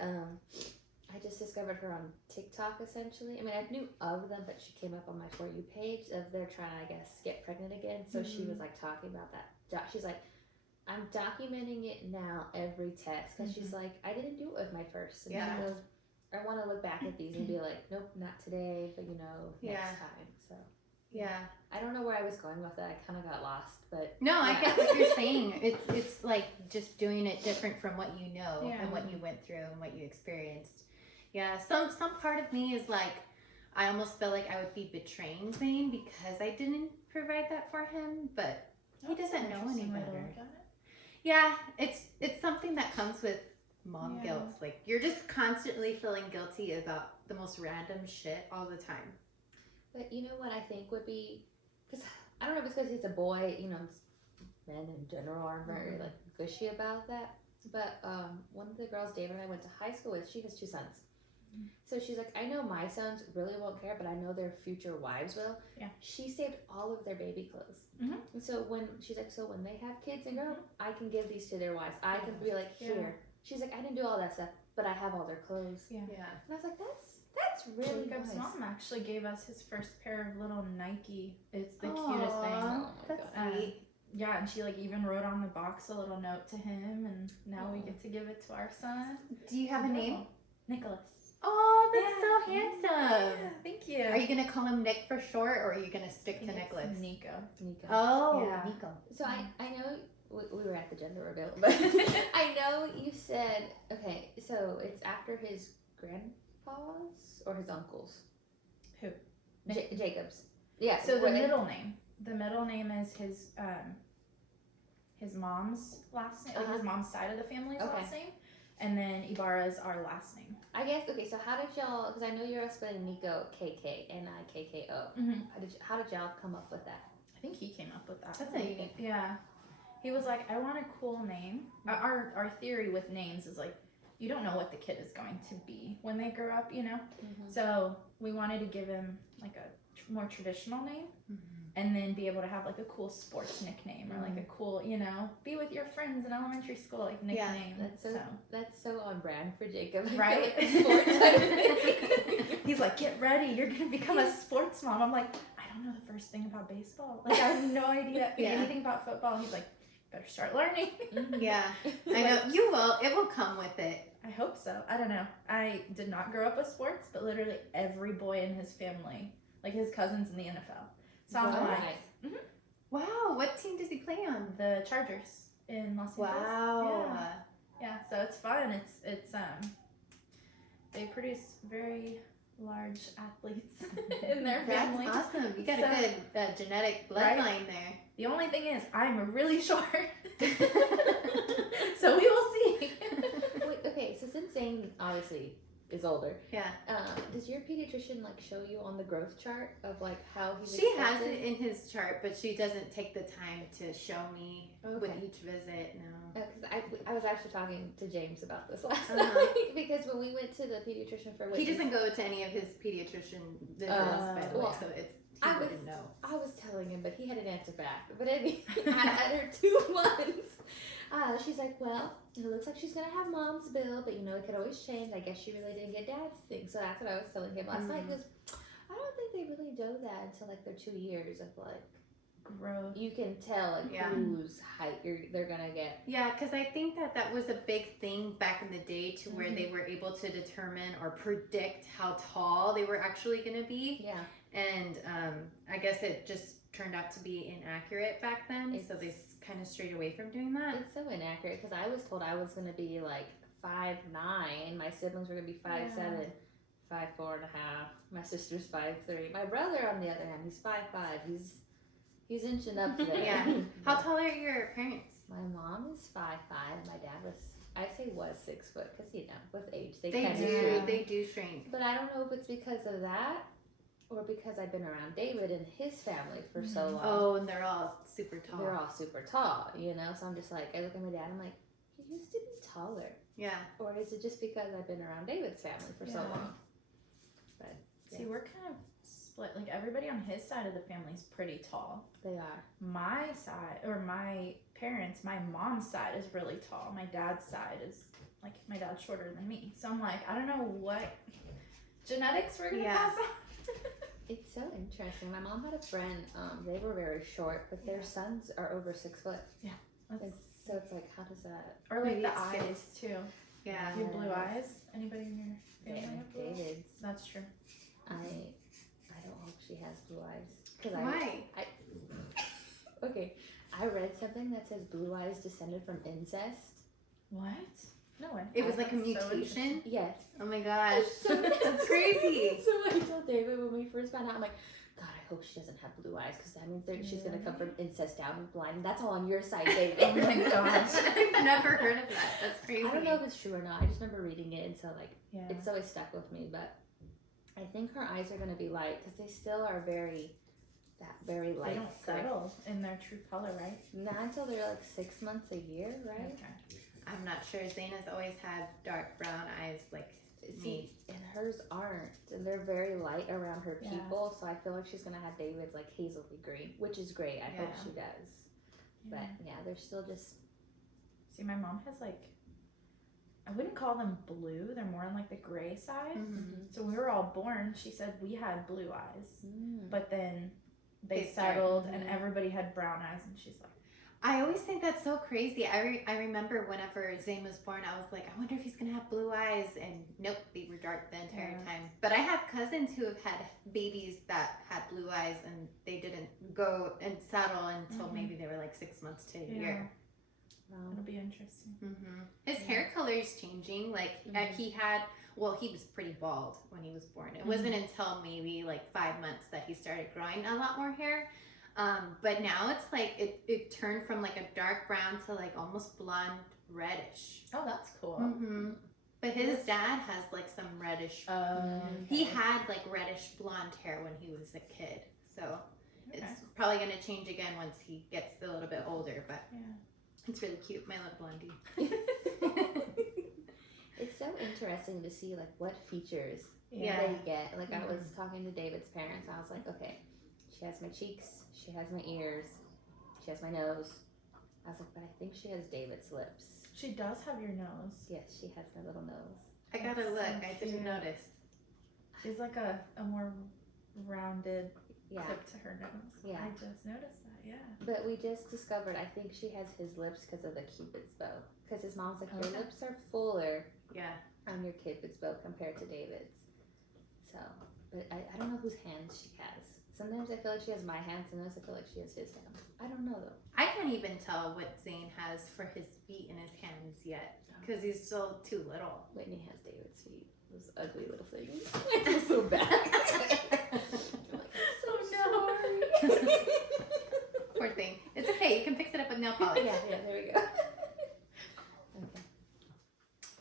I just discovered her on TikTok essentially. I mean, I knew of them, but she came up on my For You page of they're trying to, I guess, get pregnant again. So she was like talking about that. She's like, I'm documenting it now every test, because she's like, I didn't do it with my first. And she goes, I want to look back at these and be like, nope, not today, but next time. So. Yeah, I don't know where I was going with that. I kind of got lost, but no, I get what you're saying. It's like just doing it different from what you know and what you went through and what you experienced. Yeah, some part of me is like, I almost feel like I would be betraying Zane because I didn't provide that for him, but he doesn't know any better. Yeah, it's something that comes with mom guilt. Like you're just constantly feeling guilty about the most random shit all the time. But you know what I think would be, because I don't know if it's because he's a boy, men in general are very like gushy about that. But one of the girls David and I went to high school with, she has 2 sons. So she's like, I know my sons really won't care, but I know their future wives will. Yeah. She saved all of their baby clothes. And so when they have kids and grow up, I can give these to their wives. I can be like, here. She's like, I didn't do all that stuff, but I have all their clothes. Yeah. And I was like, that's really Jacob's nice. mom actually gave us his first pair of little Nike. It's the cutest thing. Oh that's sweet. Yeah, and she like even wrote on the box a little note to him, and now we get to give it to our son. Do you have a name? Nicholas. Oh, that's so handsome. Yeah, thank you. Are you gonna call him Nick for short, or are you gonna stick to Nicholas? Nico. Oh, yeah. Nico. So I know we were at the gender reveal, but I know you said, okay, so it's after his grandpas or his uncles? Who? Jacob's. Yeah. So the middle name is his mom's last name, like his mom's side of the family's last name, and then Ybarra is our last name. I guess, okay, so how did y'all, because I know you're spelling Nico KK, Nikko. How did y'all come up with that? I think he came up with that. That's a unique. Yeah. He was like, I want a cool name. Our theory with names is like, you don't know what the kid is going to be when they grow up, So we wanted to give him like a more traditional name, and then be able to have like a cool sports nickname or like a cool, be with your friends in elementary school like nickname. Yeah, that's so on brand for Jacob. Right? Like sports. He's like, get ready, you're gonna become a sports mom. I'm like, I don't know the first thing about baseball. Like, I have no idea anything about football. He's like, better start learning. Yeah, I know. You will. It will come with it. I hope so. I don't know. I did not grow up with sports, but literally every boy in his family, like his cousins in the NFL. So I'm like, wow, what team does he play on? The Chargers in Los Angeles. Wow. Yeah, so it's fun. It's they produce very large athletes in their family. That's awesome. You got a good genetic bloodline there. The only thing is, I'm really short. So we will see. Wait, okay, so since Zane obviously is older, Yeah. Does your pediatrician like show you on the growth chart of like how he's She has it in his chart, but she doesn't take the time to show me with each visit. No. Because I was actually talking to James about this last night because when we went to the pediatrician for he doesn't go to any of his pediatrician visits, by the way, so he wouldn't know. I was telling him, but he had an answer back. But anyway, I had her 2 months. She's like, well, it looks like she's going to have mom's bill, but you know, it could always change. I guess she really didn't get dad's thing. So that's what I was telling him last night. Because I don't think they really know that until like their 2 years of like growth. You can tell like whose height they're going to get. Yeah, because I think that was a big thing back in the day to where they were able to determine or predict how tall they were actually going to be. Yeah. And I guess it just turned out to be inaccurate back then, so they kind of strayed away from doing that. It's so inaccurate because I was told I was going to be like 5'9", my siblings were going to be 5'7", 5'4.5". My sister's 5'3". My brother, on the other hand, he's 5'5". He's inching up there. Yeah. How tall are your parents? My mom is 5'5". My dad was 6 foot because with age they do shrink. But I don't know if it's because of that or because I've been around David and his family for so long. Oh, and they're all super tall. They're all super tall, So I'm just like, I look at my dad, I'm like, he used to be taller. Yeah. Or is it just because I've been around David's family for so long? But see, we're kind of split. Like everybody on his side of the family is pretty tall. They are. My side, or my parents, my mom's side is really tall. My dad's side is like, my dad's shorter than me. So I'm like, I don't know what genetics we're gonna pass on. It's so interesting. My mom had a friend, they were very short, but their sons are over 6 foot. Yeah. So it's like, how does that? Or like the eyes too. Yeah. You have blue eyes? Anybody in your family have blue eyes? David's. That's true. I don't hope she has blue eyes. Why? Okay, I read something that says blue eyes descended from incest. What? No way. It was like a mutation? Yes. Oh my gosh. So That's crazy. So I told David when we first found out, I'm like, God, I hope she doesn't have blue eyes because that means she's going to come from incest down and blind. And that's all on your side, David. Oh my gosh. I've never heard of that. That's crazy. I don't know if it's true or not. I just remember reading it, and so it's always stuck with me. But I think her eyes are going to be light because they still are very light. They don't settle in their true color, right? Not until they're like 6 months a year, right? Okay. I'm not sure. Zaina's always had dark brown eyes like me. And hers aren't. And they're very light around her pupil. So I feel like she's going to have David's like hazily green, which is great. I hope she does. But they're still just... See, my mom has like, I wouldn't call them blue. They're more on like the gray side. Mm-hmm. So we were all born. She said we had blue eyes. But then they settled and everybody had brown eyes. And she's like, I always think that's so crazy. I remember whenever Zane was born, I was like, I wonder if he's going to have blue eyes. And nope, they were dark the entire time. But I have cousins who have had babies that had blue eyes and they didn't go and settle until maybe they were like 6 months to a year. It'll be interesting. His hair color is changing. Like he was pretty bald when he was born. It wasn't until maybe like 5 months that he started growing a lot more hair. But now it's like it turned from like a dark brown to like almost blonde reddish. Oh, that's cool. But his dad has like some reddish. He had like reddish blonde hair when he was a kid. So it's probably going to change again once he gets a little bit older. But it's really cute, my little blondie. It's so interesting to see like what features they get. Like I was talking to David's parents. I was like, okay, she has my cheeks, she has my ears, she has my nose. I was like, but I think she has David's lips. She does have your nose. Yes, she has my little nose. I gotta look. I didn't notice. is like a more rounded Yeah. tip to her nose. Yeah. I just noticed that. Yeah. But we just discovered, I think she has his lips because of the Cupid's bow. Because his mom's like, your Okay. lips are fuller Yeah. on your Cupid's bow compared to David's. So, but I don't know whose hands she has. Sometimes I feel like she has my hands, sometimes I feel like she has his hands. I don't know though. I can't even tell what Zane has for his feet in his hands yet because he's still too little. Whitney has David's feet. Those ugly little things. I feel so bad. Oh no. Poor thing. It's okay. You can fix it up with nail polish. Yeah, there we go.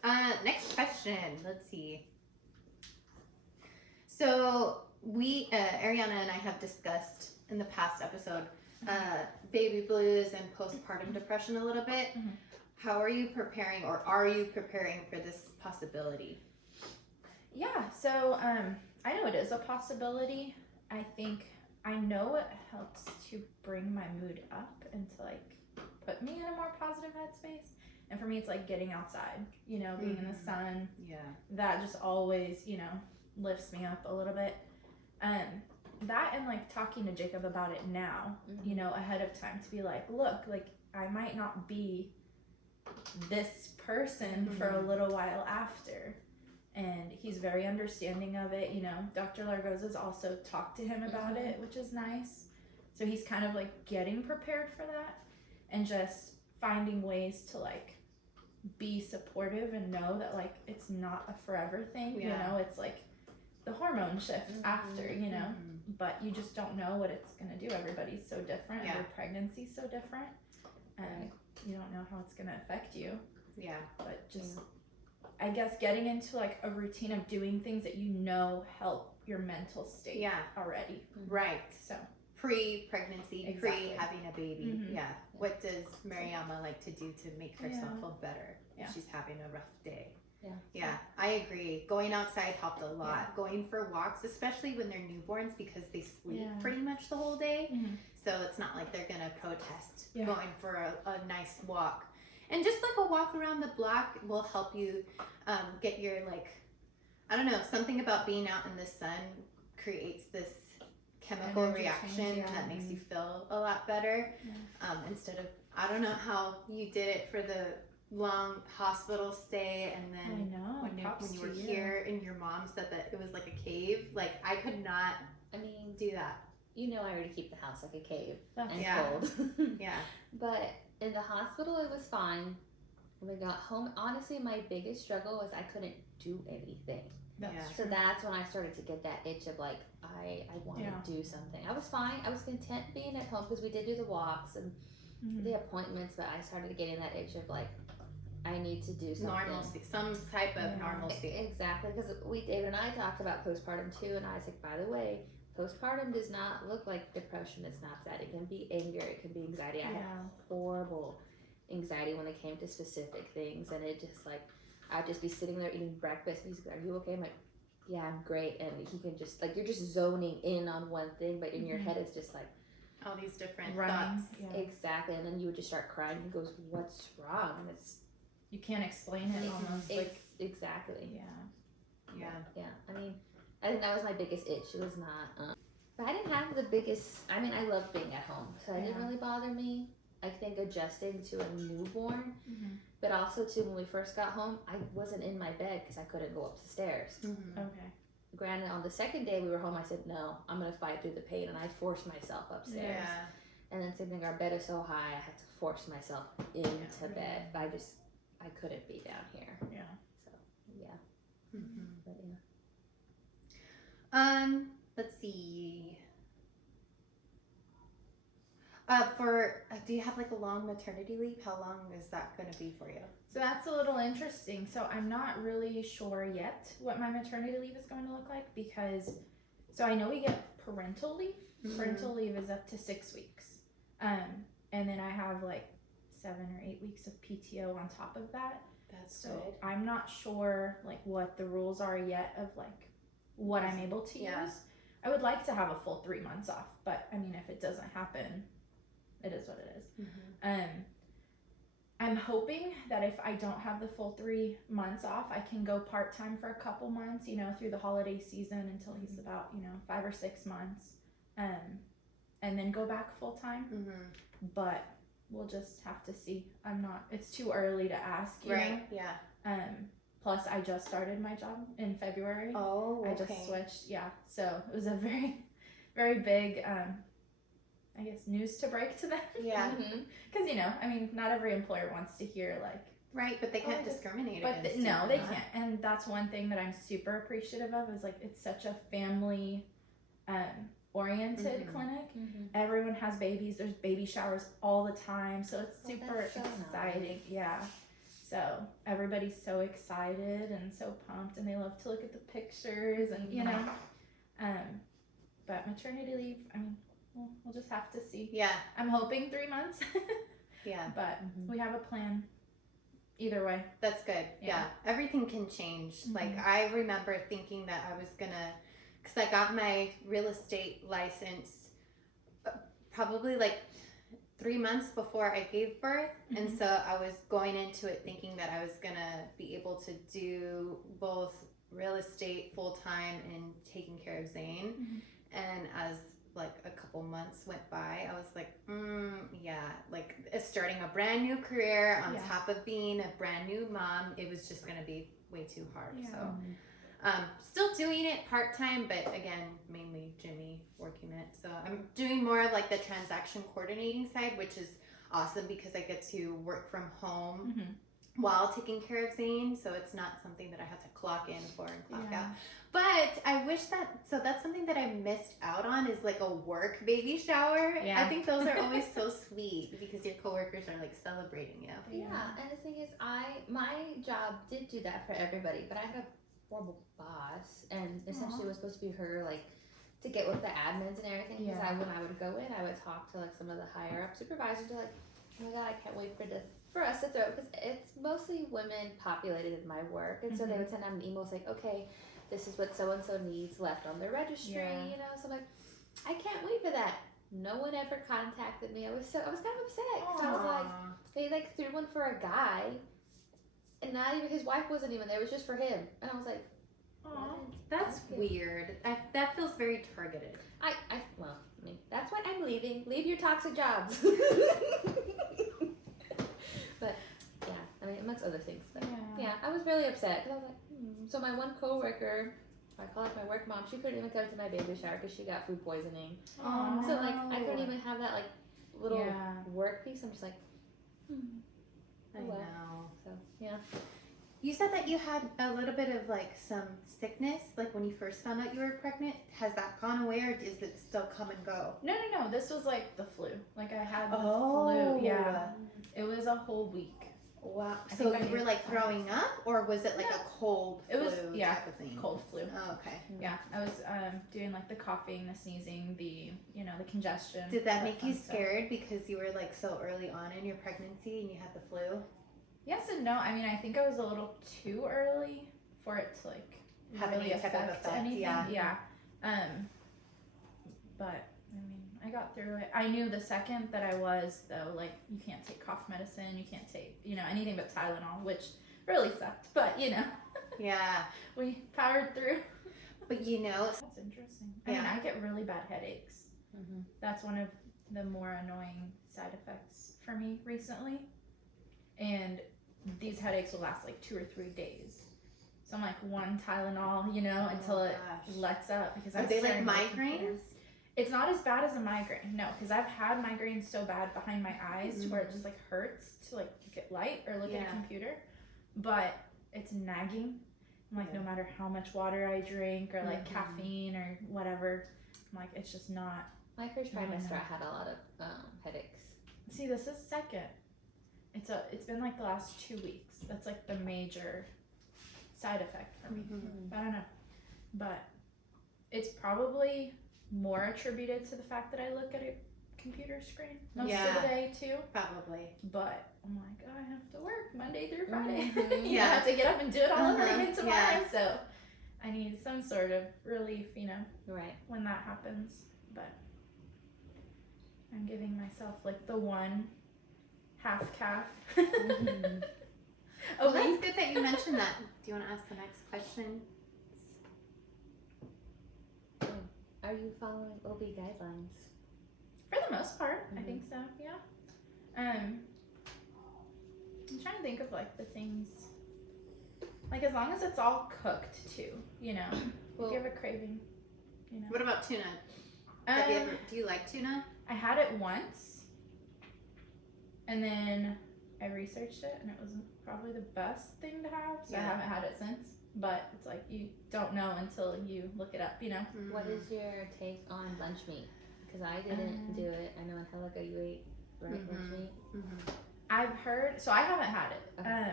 Okay. Next question. Let's see. So we, Arianna and I have discussed in the past episode, baby blues and postpartum depression a little bit. Mhm. How are you preparing, or are you preparing for this possibility? Yeah, so I know it is a possibility. I know it helps to bring my mood up and to like put me in a more positive headspace. And for me, it's like getting outside, you know, being in the sun. Yeah. That just always, you know, lifts me up a little bit. That and like talking to Jacob about it now, you know, ahead of time to be like, look, like I might not be this person for a little while after. And he's very understanding of it, you know. Dr. Largoz has also talked to him about it, which is nice. So he's kind of like getting prepared for that and just finding ways to like be supportive and know that like it's not a forever thing, you know. It's like the hormone shift after, you know, but you just don't know what it's gonna do. Everybody's so different. Your pregnancy's so different, and you don't know how it's gonna affect you. Yeah. But just I guess getting into like a routine of doing things that you know help your mental state already. Right. So pre-pregnancy, Exactly. pre-having a baby. Mhm. Yeah. What does Maryama like to do to make herself feel better Yeah. if she's having a rough day? Yeah. Yeah, I agree. Going outside helped a lot. Going for walks, especially when they're newborns, because they sleep pretty much the whole day. Mhm. So it's not like they're gonna protest Yeah. going for a nice walk. And just like a walk around the block will help you get your like, I don't know, something about being out in the sun creates this chemical Energy reaction change, that makes you feel a lot better. Instead of, I don't know how you did it for the long hospital stay, and I then know. when you Props were to you. here and your mom said that it was like a cave, like I could not I mean, do that. you know I already keep the house like a cave That's- and Yeah. cold. Yeah. But in the hospital, it was fine. When we got home, honestly, my biggest struggle was I couldn't do anything. That's Yeah. So that's when I started to get that itch of like, I want to do something. I was fine. I was content being at home because we did do the walks and the appointments, but I started getting that itch of like, I need to do something. Normalcy, some type of normalcy. Exactly, because David and I talked about postpartum too, and I was like, by the way, postpartum does not look like depression. It's not that. It can be anger. It can be anxiety. I had horrible anxiety when it came to specific things, and it just like, I'd just be sitting there eating breakfast, and he's like, are you okay? I'm like, yeah, I'm great. And he can just, like, you're just zoning in on one thing, but in your head it's just like, all these different running. thoughts. Yeah. exactly. And then you would just start crying. He goes, what's wrong? And it's You can't explain it almost like exactly. Yeah. Yeah, I mean, I think that was my biggest itch. It was not, but I didn't have the biggest, I mean, I loved being at home, so it didn't really bother me. I think adjusting to a newborn, but also too, when we first got home, I wasn't in my bed because I couldn't go up the stairs. Okay. Granted, on the second day we were home, I said, no, I'm going to fight through the pain, and I forced myself upstairs. Yeah. And then same thing, our bed is so high, I had to force myself into bed. I couldn't be down here. Yeah. So, yeah. But yeah. Let's see. Do you have like a long maternity leave? How long is that going to be for you? So that's a little interesting. So I'm not really sure yet what my maternity leave is going to look like because, so I know we get parental leave. Parental leave is up to 6 weeks. And then I have like 7 or 8 weeks of PTO on top of that. That's So good. I'm not sure like what the rules are yet of like what I'm able to use. I would like to have a full 3 months off, but I mean, if it doesn't happen, it is what it is. I'm hoping that if I don't have the full 3 months off, I can go part-time for a couple months, you know, through the holiday season until he's about, you know, 5 or 6 months, and then go back full-time. But we'll just have to see. It's too early to ask, you know? Yeah. Plus I just started my job in February. Oh, okay. I just switched, yeah. So it was a very, very big, I guess, news to break to them. Yeah. Because, you know, I mean, not every employer wants to hear, like... Right, but they can't discriminate against you. No, you, they can't. And that's one thing that I'm super appreciative of is, like, it's such a family oriented clinic. Everyone has babies. There's baby showers all the time. So it's super exciting. Nice. Yeah. So everybody's so excited and so pumped, and they love to look at the pictures and, you know. But maternity leave, I mean... We'll just have to see. Yeah. I'm hoping 3 months. Yeah. But we have a plan either way. That's good. Yeah. Everything can change. Like, I remember thinking that I was gonna, because I got my real estate license probably like 3 months before I gave birth. And so I was going into it thinking that I was gonna be able to do both real estate full-time and taking care of Zane. And as like a couple months went by, I was like, yeah, like starting a brand new career on top of being a brand new mom, it was just gonna be way too hard. So still doing it part-time, but again, mainly Jimmy working it. So I'm doing more of like the transaction coordinating side, which is awesome because I get to work from home while taking care of Zane. So it's not something that I have to clock in for and clock out. But I wish so that's something that I missed out on is like a work baby shower. I think those are always so sweet because your coworkers are like celebrating you. Yeah, and the thing is, my job did do that for everybody, but I had a horrible boss, and essentially it was supposed to be her like to get with the admins and everything. Because when I would go in, I would talk to like some of the higher up supervisors. They're like, oh my god, I can't wait for us to throw, because it's mostly women populated in my work, and so they would send out an email like, okay, this is what so-and-so needs left on their registry, you know, so I'm like, I can't wait for that. No one ever contacted me. I was kind of upset, because I was like, they like threw one for a guy, and not even, his wife wasn't even there, it was just for him, and I was like, that's weird. That feels very targeted. Well, I mean, that's why I'm leaving. Leave your toxic jobs. But yeah, I mean, amongst other things. But yeah, I was really upset because I was like, So my one coworker, I call it my work mom, she couldn't even come to my baby shower because she got food poisoning. Oh, so like I couldn't even have that like little work piece. I'm just like, I know. So yeah. You said that you had a little bit of like some sickness, like when you first found out you were pregnant. Has that gone away, or does it still come and go? No. This was like the flu. Like I had the flu. Yeah. It was a whole week. Wow. So you were like throwing up, or was it like a cold flu type of thing? Cold flu. Oh, okay. Yeah. I was doing like the coughing, the sneezing, the congestion. Did that make you scared because you were like so early on in your pregnancy and you had the flu? Yes and no. I mean, I think I was a little too early for it to like have any type of effect. Anything. Yeah. But I mean, I got through it. I knew the second that I was, though, like you can't take cough medicine, you can't take anything but Tylenol, which really sucked. But yeah, we powered through. But that's interesting. I mean, I get really bad headaches. That's one of the more annoying side effects for me recently. And these headaches will last like 2 or 3 days. So I'm like one Tylenol, until it lets up, because are they like migraines? It's not as bad as a migraine, no, because I've had migraines so bad behind my eyes where it just like hurts to like look at light or look at a computer, but it's nagging. I'm like, no matter how much water I drink or like caffeine or whatever, I'm like, it's just not. My first trimester, I had a lot of headaches. See, this is second. It's been like the last 2 weeks. That's like the major side effect for me. I don't know, but it's probably more attributed to the fact that I look at a computer screen most of the day too. Probably. But I'm like, I have to work Monday through Friday. I have to get up and do it all over again tomorrow. So I need some sort of relief, right, when that happens. But I'm giving myself like the one half calf. Well, that's good that you mentioned that. Do you want to ask the next question? Are you following OB guidelines? For the most part, I think so. Yeah. I'm trying to think of like the things. Like as long as it's all cooked too, you know. Well, if you have a craving, you know. What about tuna? Do you like tuna? I had it once, and then I researched it, and it wasn't probably the best thing to have, so I haven't had it since. But it's like you don't know until you look it up, you know. What is your take on lunch meat? Because I didn't do it. I know Angelica, you ate lunch meat. I've heard, so I haven't had it. Okay.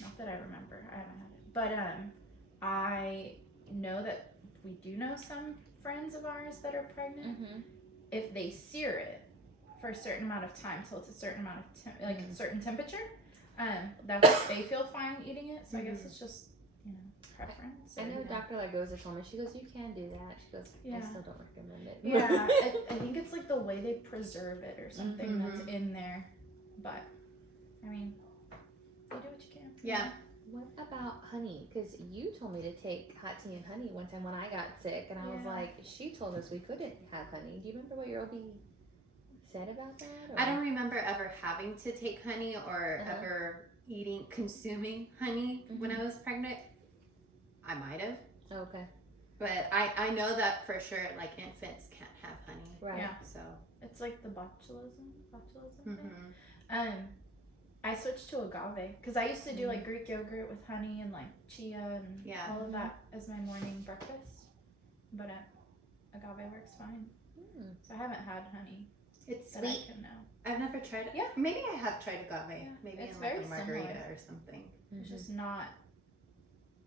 Not that I remember, I haven't had it. But I know that we do know some friends of ours that are pregnant. If they sear it for a certain amount of time, till it's a certain amount of a certain temperature, that's they feel fine eating it. So I guess it's just preference. I know Dr. Lagoza told me, she goes, you can do that. She goes, I still don't recommend it. Yeah, I think it's like the way they preserve it or something that's in there. But I mean, you do what you can. Yeah. What about honey? Because you told me to take hot tea and honey one time when I got sick, and I was like, she told us we couldn't have honey. Do you remember what your OB said about that? Or? I don't remember ever having to take honey or ever consuming honey when I was pregnant. I might have. Okay. But I know that for sure, like infants can't have honey. Right. Yeah. So it's like the botulism thing. I switched to agave because I used to do like Greek yogurt with honey and like chia and all of that as my morning breakfast. But agave works fine. So I haven't had honey. It's that sweet. I can know. I've never tried it. Yeah. Maybe I have tried agave. Yeah. Maybe It's in like very a margarita similar. or something. It's just not.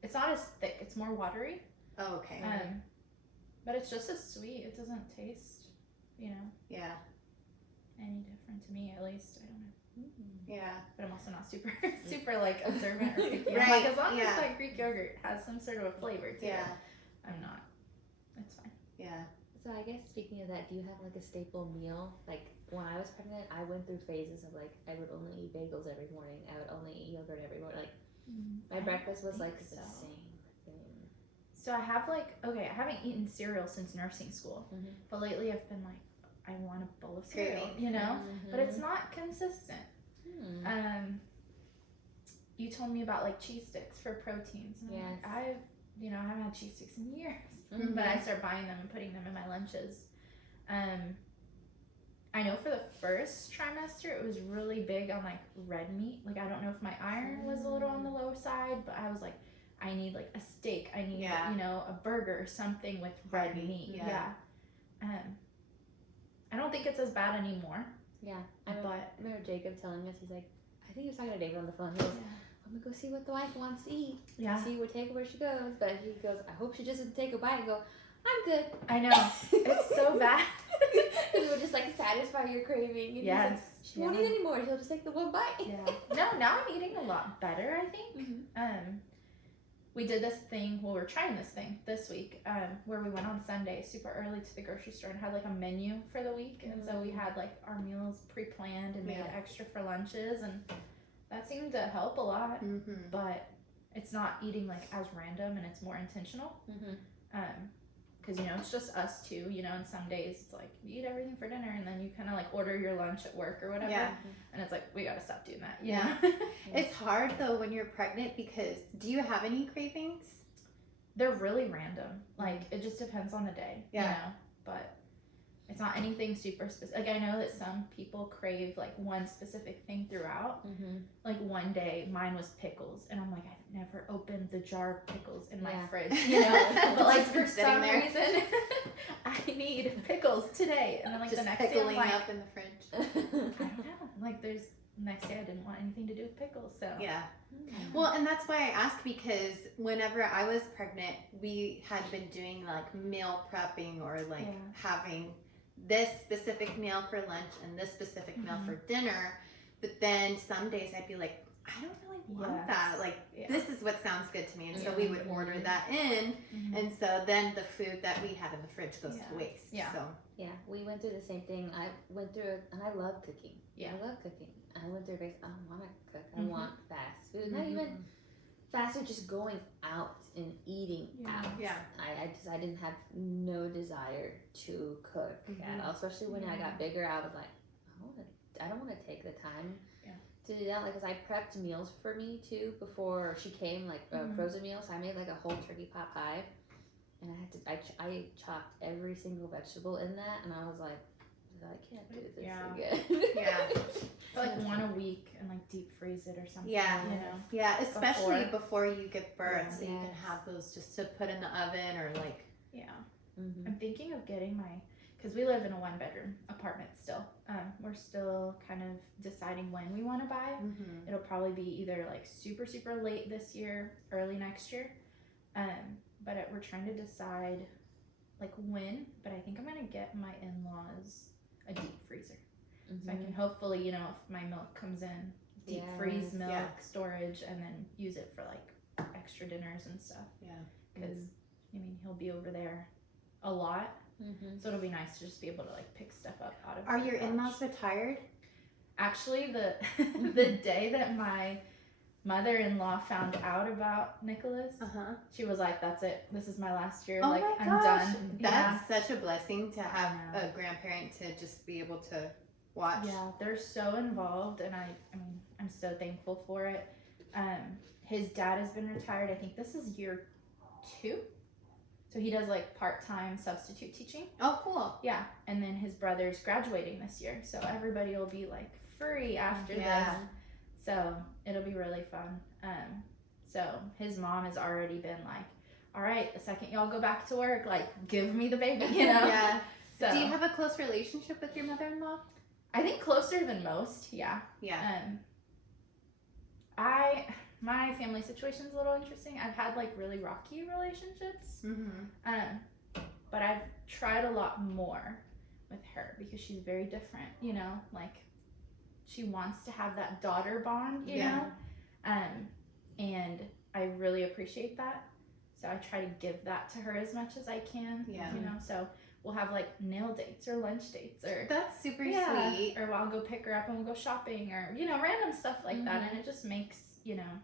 It's not as thick. It's more watery. Oh, okay. But it's just as sweet. It doesn't taste, Yeah. any different to me at least. I don't know. Yeah. But I'm also not super like observant or picky. Right. Like as long as like Greek yogurt has some sort of a flavor to it, I'm not. It's fine. Yeah. So I guess speaking of that, do you have like a staple meal? Like when I was pregnant, I went through phases of like I would only eat bagels every morning. I would only eat yogurt every morning. Like my breakfast was like the same thing. So I have I haven't eaten cereal since nursing school, but lately I've been like, I want a bowl of cereal, but it's not consistent. You told me about like cheese sticks for proteins. And I'm like, I haven't had cheese sticks in years, but I started buying them and putting them in my lunches. I know for the first trimester, it was really big on like red meat. Like, I don't know if my iron was a little on the low side, but I was like, I need like a steak. I need, a burger or something with red meat. Yeah. I don't think it's as bad anymore. Yeah. I remember Jacob telling us, he's like, I think he was talking to David on the phone. He goes, I'm going to go see what the wife wants to eat. Yeah. See where she goes. But he goes, I hope she just doesn't take a bite and go, I'm good. I know. It's so bad. Because it would just like satisfy your craving. And yes. Like, she won't eat anymore. She'll just take the one bite. Yeah. No, now I'm eating a lot better, I think. We did this thing, we're trying this thing this week, where we went on Sunday super early to the grocery store and had like a menu for the week. And so we had like our meals pre-planned and made extra for lunches, and that seemed to help a lot. But it's not eating like as random, and it's more intentional. Because it's just us two, and some days it's like you eat everything for dinner and then you kind of like order your lunch at work or whatever, and it's like we gotta stop doing that. It's hard though when you're pregnant, because do you have any cravings? They're really random. Like it just depends on the day. But it's not anything super specific. Like I know that some people crave like one specific thing throughout. Like one day mine was pickles, and I'm like, I've never opened the jar of pickles in my fridge, but like for some reason I need pickles today, and then like just the next day pickling I'm like, up in the fridge. I don't know. Like there's next day I didn't want anything to do with pickles, so Well, and that's why I asked, because whenever I was pregnant, we had been doing like meal prepping or like having this specific meal for lunch and this specific meal for dinner. But then some days I'd be like, I don't really want Yes. that. Like, Yeah. this is what sounds good to me. And so Yeah. we would order that in. Mhm. And so then the food that we have in the fridge goes Yeah. to waste. Yeah. So, Yeah, we went through the same thing. I went through, and I love cooking. Yeah. I love cooking. I went through a phase, I don't want to cook. I Mhm. want fast food. Not even fast food, just going out and eating out. Yeah. I didn't have no desire to cook at all. Especially when I got bigger, I was like, I don't want to take the time to do that. Like, 'cause I prepped meals for me too before she came, like frozen meals. I made like a whole turkey pot pie, and I chopped every single vegetable in that, and I was like, I can't do this again. Yeah. Like one a week and like deep freeze it or something. Yeah. You know. Yeah, especially before you give birth, Yeah. so you can have those just to put in the oven or like. Yeah. Mm-hmm. I'm thinking of getting because we live in a 1-bedroom apartment still. We're still kind of deciding when we want to buy. Mm-hmm. It'll probably be either like super, super late this year, early next year. But we're trying to decide like when, but I think I'm going to get my in-laws a deep freezer. So I can hopefully, you know, if my milk comes in, deep freeze milk, storage, and then use it for like extra dinners and stuff. Yeah. Because, I mean, he'll be over there a lot. So it'll be nice to just be able to like pick stuff up out of. Are the your garage. in-laws retired? Actually, the day that my mother-in-law found out about Nicholas, she was like, "That's it. This is my last year. Oh like, my I'm gosh. done." That's such a blessing to have know. a grandparent to just be able to watch. Yeah, they're so involved, and I mean, I'm so thankful for it. His dad has been retired. I think this is year 2. So he does like part-time substitute teaching. Oh, cool. Yeah, and then his brother's graduating this year, so everybody will be like free after this. So it'll be really fun. So his mom has already been like, "All right, the second y'all go back to work, like give me the baby," you know. Yeah. So do you have a close relationship with your mother-in-law? I think closer than most. Yeah. Yeah. My family situation's a little interesting. I've had like really rocky relationships. But I've tried a lot more with her because she's very different, you know, like she wants to have that daughter bond, you know? And I really appreciate that. So I try to give that to her as much as I can, you know? So we'll have like nail dates or lunch dates or that's super sweet. Or I'll go pick her up and we'll go shopping or, you know, random stuff like that. And it just makes, you know,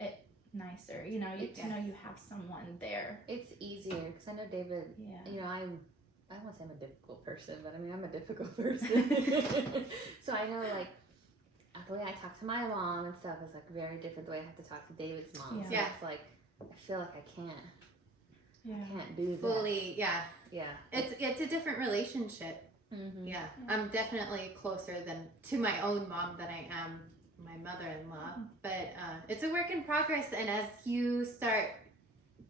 it nicer, you know, to know you have someone there. It's easier because I know David, you know, I don't want to say I'm a difficult person, but I mean, I'm a difficult person. So I know, like, the way I talk to my mom and stuff is, like, very different the way I have to talk to David's mom. So it's, like, I feel like I can't do that. Fully, yeah. Yeah. It's a different relationship. Yeah. I'm definitely closer to my own mom than I am my mother-in-law. But it's a work in progress, and as you start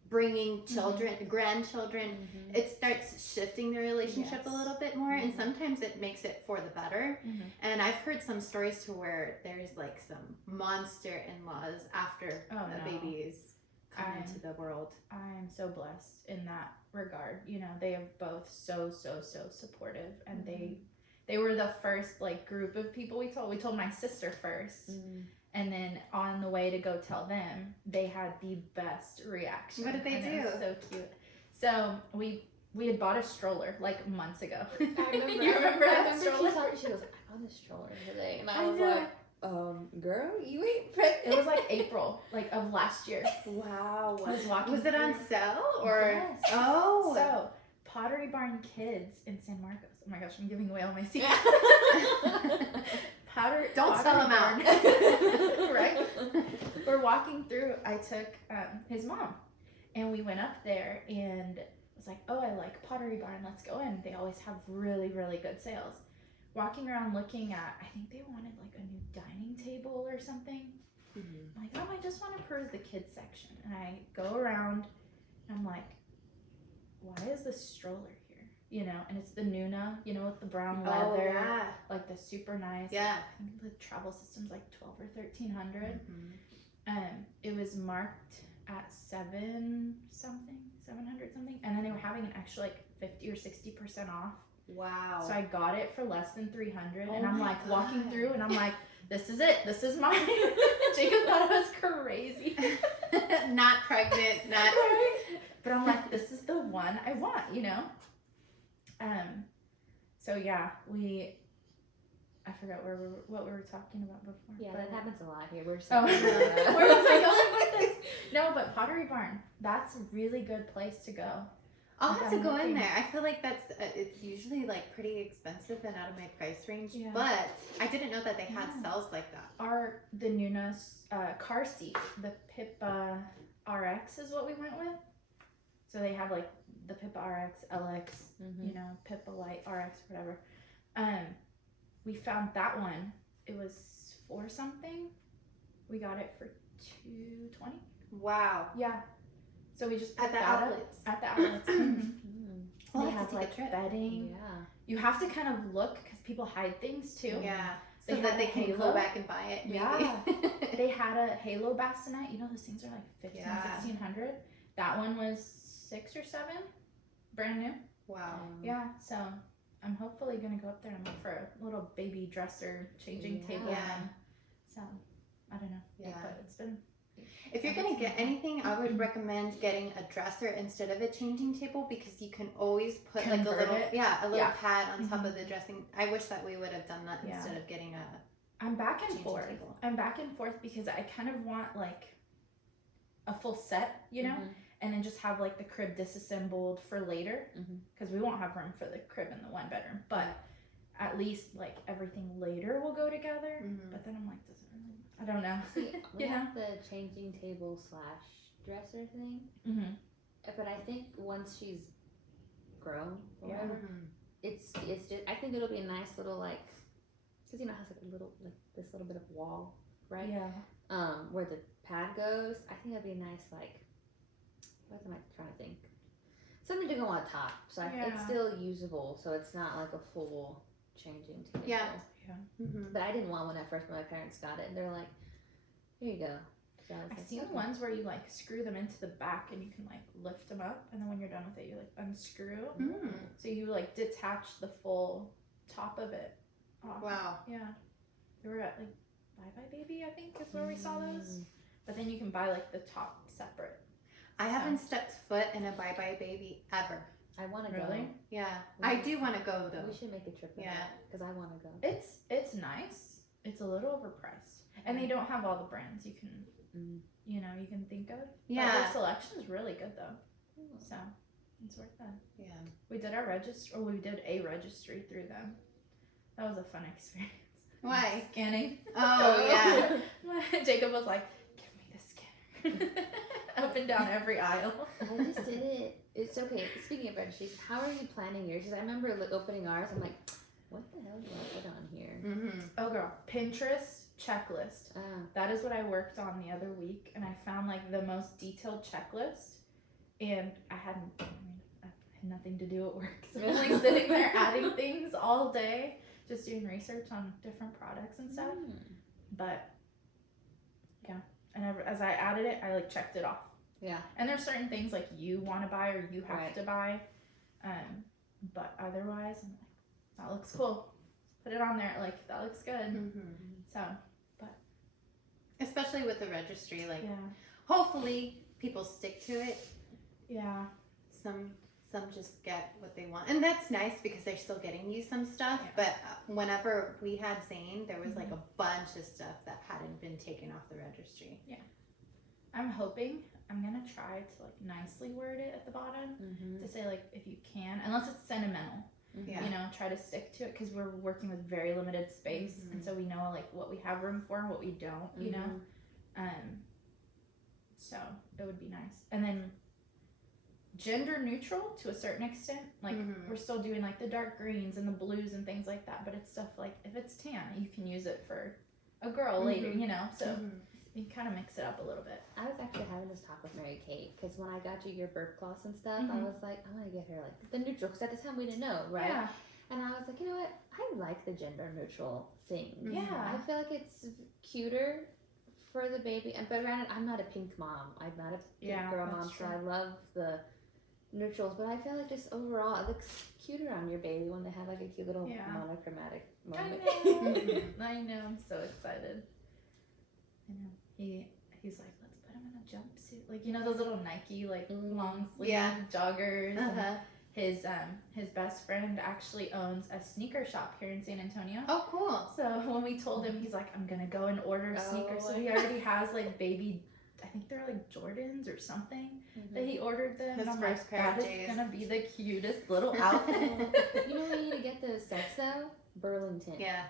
bringing children, grandchildren, it starts shifting the relationship a little bit more, and sometimes it makes it for the better. And I've heard some stories to where there's like some monster in-laws after the babies come into the world. I'm so blessed in that regard. You know, they are both so supportive, and they were the first like group of people we told my sister first. And then on the way to go tell them, they had the best reaction. What did they do? It was so cute. So we had bought a stroller like months ago. I remember. You remember that stroller? She goes, I bought a stroller today. And I was like, girl, you ain't pregnant. It was like April, like of last year. Wow. I was walking. Was it on sale or? Yes. Oh. So Pottery Barn Kids in San Marcos. Oh my gosh, I'm giving away all my secrets. Don't sell them out. Right? We're walking through. I took his mom, and we went up there and was like, "Oh, I like Pottery Barn. Let's go in." They always have really good sales. Walking around looking at, I think they wanted like a new dining table or something. I'm like, "Oh, I just want to peruse the kids section." And I go around, and I'm like, "Why is this stroller here?" You know, and it's the Nuna, you know, with the brown leather, like the super nice. Yeah. I think the travel system's like $1,200 or $1,300. It was marked at $700 something, and then they were having an extra like 50 or 60% off. Wow. So I got it for less than $300, Oh and I'm my like walking God. through, and I'm like, this is it. This is mine. Jacob thought I was crazy. Not pregnant, not. Right? But I'm like, this is the one I want, you know? So yeah, I forgot what we were talking about before. Yeah, but that happens a lot here. We're just Oh, like, where was I going with this? No, but Pottery Barn, that's a really good place to go. I'll have to I'm go in looking. there. I feel like that's it's usually like pretty expensive and out of my price range. Yeah. But I didn't know that they had Yeah. sales like that. The Nuna's car seat, the Pippa RX is what we went with. So they have like the Pippa RX, LX, you know, Pippa Light RX, whatever. We found that one. It was $4 something. We got it for $220. Wow. Yeah. So we just At picked the that up outlets. at the outlets. We'll They have have to take a like trip. bedding. yeah. You have to kind of look because people hide things too. Yeah. They So had that they a can halo. go back and buy it. Maybe. Yeah. They had a halo bassinet. You know those things are like $1,500. That one was $6 or $7, brand new. Wow. Yeah. So I'm hopefully gonna go up there and look for a little baby dresser changing table. Yeah. One. So I don't know. Yeah. But it's been. If you're gonna get anything, I would recommend getting a dresser instead of a changing table because you can always put like Convert a little it. a little Yeah. pad on top of the dressing. I wish that we would have done that Yeah. instead of getting a I'm back and changing forth. table. I'm back and forth because I kind of want like a full set, you know, and then just have like the crib disassembled for later because we won't have room for the crib in the one bedroom, but at least like everything later will go together. But then I'm like, does it really? I don't know. See, we You know? have the changing table / dresser thing, but I think once she's grown or Yeah. whatever, it's just, I think it'll be a nice little like, because you know it has like a little like this little bit of wall, right? Yeah. Where the pad goes. I think that'd be a nice like, what am I trying to think? Something to go on top, so it's Yeah. still usable, so it's not like a full changing table. Yeah. But I didn't want one at first when my parents got it, and they're like, "Here you go." So I was I've like, seen okay. ones where you like screw them into the back and you can like lift them up, and then when you're done with it, you like unscrew. So you like detach the full top of it off. Wow. Yeah. We were at like Bye Bye Baby, I think is where we saw those. But then you can buy like the top separate. I haven't stepped foot in a Bye Bye Baby ever. I want to Really? go. Yeah, I do want to go though. We should make a trip. Yeah. because I want to go. It's nice. It's a little overpriced, and they don't have all the brands you can, you know, you can think of. Yeah. But their selection is really good though, so it's worth it. Yeah. We did our we did a registry through them. That was a fun experience. Why? Scanning. Oh yeah. Jacob was like, "Give me the scanner." Up and down every aisle. I just did it. It's okay. Speaking of registries, how are you planning yours? Because I remember like, opening ours. I'm like, what the hell do I put on here? Oh girl, Pinterest checklist. That is what I worked on the other week, and I found like the most detailed checklist. And I had nothing to do at work, so I was like sitting there adding things all day, just doing research on different products and stuff. But yeah, and as I added it, I like checked it off. Yeah. And there's certain things like you want to buy or you have to buy, but otherwise, I'm like, that looks cool. Put it on there. Like that looks good. So, but especially with the registry, like yeah, hopefully people stick to it. yeah. Some just get what they want, and that's nice because they're still getting you some stuff. Yeah. But whenever we had Zane, there was like a bunch of stuff that hadn't been taken off the registry. Yeah, I'm hoping I'm gonna try to like nicely word it at the bottom to say like if you can, unless it's sentimental, Yeah. you know, try to stick to it because we're working with very limited space, and so we know like what we have room for and what we don't, you know. So it would be nice, and then gender neutral to a certain extent. Like we're still doing like the dark greens and the blues and things like that, but it's stuff like if it's tan, you can use it for a girl later, you know. So you kind of mix it up a little bit. I was actually having this talk with Mary Kate because when I got you your birth cloths and stuff, I was like, I'm gonna get her like the neutral because at the time we didn't know, right? Yeah. And I was like, you know what? I like the gender neutral thing. Yeah. I feel like it's cuter for the baby. And but granted, I'm not a pink mom. I'm not a pink girl that's mom, true. so I love the neutrals, but I feel like just overall it looks cuter on your baby when they have like a cute little monochromatic moment. I know. I'm so excited. I know. He's like, let's put him in a jumpsuit, like those little Nike like long sleeve joggers. And his best friend actually owns a sneaker shop here in San Antonio. Oh, cool. So when we told him, he's like, I'm gonna go and order sneakers. So he already has like baby, I think they're like Jordans or something that he ordered them. His and I'm first like, pair of that J's. is gonna be the cutest little outfit. You know where you need to get those sets though? Burlington. Yeah.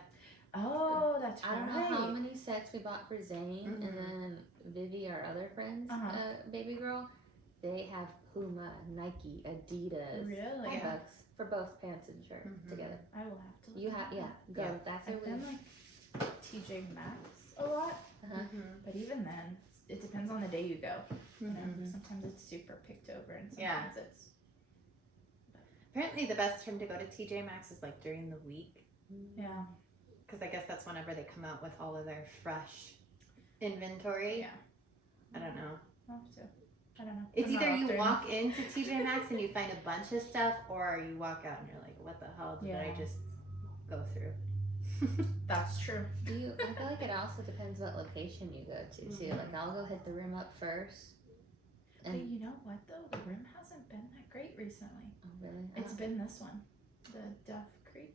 Oh, that's right. I don't know how many sets we bought for Zane, and then Vivi, our other friend's baby girl, they have Puma, Nike, Adidas. Really? $5 for both pants and shirt together. I will have to look You at have, that. go. That's I've done like TJ Maxx a lot, but even then, it depends on the day you go. You know, sometimes it's super picked over, and sometimes it's. Apparently, the best time to go to TJ Maxx is like during the week. Yeah. Because I guess that's whenever they come out with all of their fresh inventory. Yeah. I don't know. I'll have to. I don't know. It's either you walk into TJ Maxx and you find a bunch of stuff, or you walk out and you're like, what the hell did I just go through? That's true. I feel like it also depends what location you go to too. Like I'll go hit the room up first. But you know what though? The room hasn't been that great recently. Oh really? It's been this one, the Duff Creek.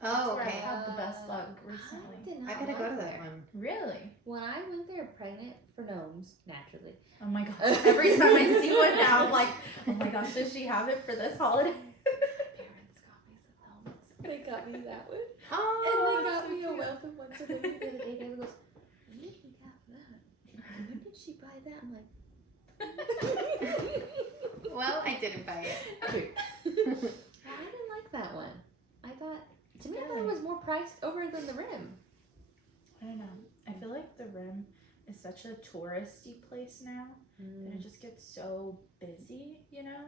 Oh, Where I okay. had the best luck recently. I gotta go to that one. Really? When I went there pregnant for gnomes, naturally. Oh my gosh. Every time I see one now, I'm like, oh my gosh, does she have it for this holiday? Parents got me some helmets. They got me that one. Oh, And they got me a welcome one. So they the other day, David goes, when did he have that? When did she buy that? I'm like, Well, I didn't buy it. I didn't like that one. I thought, to me, I thought it was more priced over than the rim. I don't know. I feel like the Rim is such a touristy place now that it just gets so busy,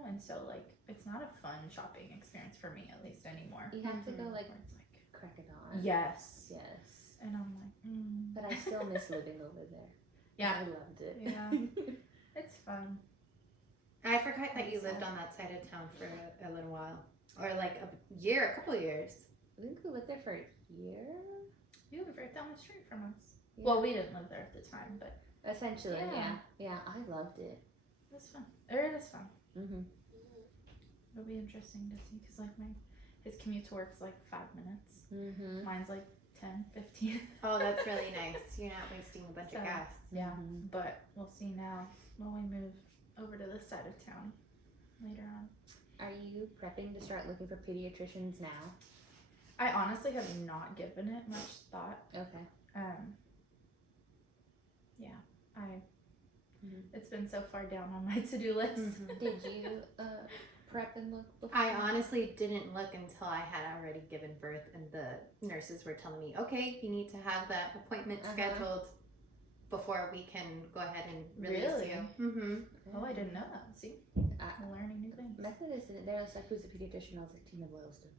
and so like it's not a fun shopping experience for me, at least anymore. You have to go like Where it's like crack it on. yes, And I'm like, But I still miss living over there. Yeah. I loved it. Yeah. It's fun. I forgot that you lived on that side of town for a little while. Or like a couple of years. I think we lived there for a year. You live right down the street from us. Yeah. Well, we didn't live there at the time, but Essentially, Yeah. yeah. I loved it. it was fun. It is fun. Mm-hmm. It'll be interesting to see because like his commute to work's like 5 minutes. Mm-hmm. Mine's like 10, 15. Oh, that's really nice. You're not wasting a bunch of gas. Yeah, but we'll see now when we move over to this side of town later on. Are you prepping to start looking for pediatricians now? I honestly have not given it much thought. Okay. It's been so far down on my to-do list. Did you prep and look before? I honestly didn't look until I had already given birth and the nurses were telling me, okay, you need to have that appointment scheduled before we can go ahead and release Really? you. Mm-hmm. Oh, I didn't know that. See? I'm learning new things. Methodist, they're like, who's the pediatrician? I was like, Tina Boylston.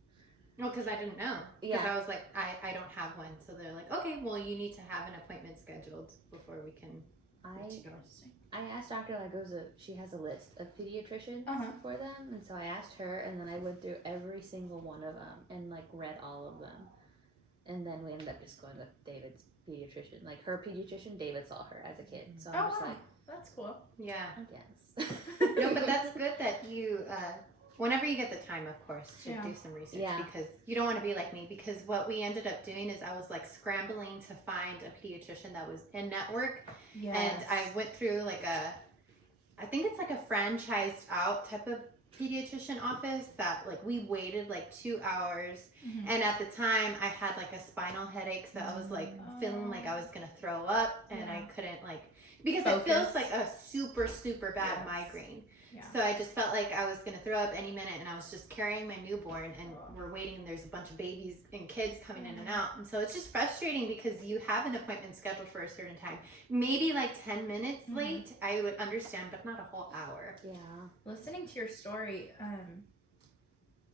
Well, because I didn't know. Because Yeah. I was like, I don't have one. So they're like, okay, well, you need to have an appointment scheduled before we can let you go. I asked Dr. Lagoza, she has a list of pediatricians for them, and so I asked her, and then I went through every single one of them and like read all of them, and then we ended up just going with David's pediatrician. Like her pediatrician, David saw her as a kid, so I'm just like, that's cool. Yeah. I guess. No, but that's good that you, whenever you get the time, of course, to do some research because you don't want to be like me. Because what we ended up doing is I was like scrambling to find a pediatrician that was in network. Yes. And I went through like I think it's like a franchised out type of pediatrician office that like we waited like 2 hours. And at the time I had like a spinal headache. So I was like feeling like I was going to throw up and I couldn't like, because it feels like a super, super bad migraine. Yeah. So I just felt like I was going to throw up any minute, and I was just carrying my newborn, and we're waiting, and there's a bunch of babies and kids coming in and out. And so it's just frustrating because you have an appointment scheduled for a certain time. Maybe like 10 minutes late, I would understand, but not a whole hour. Yeah. Listening to your story,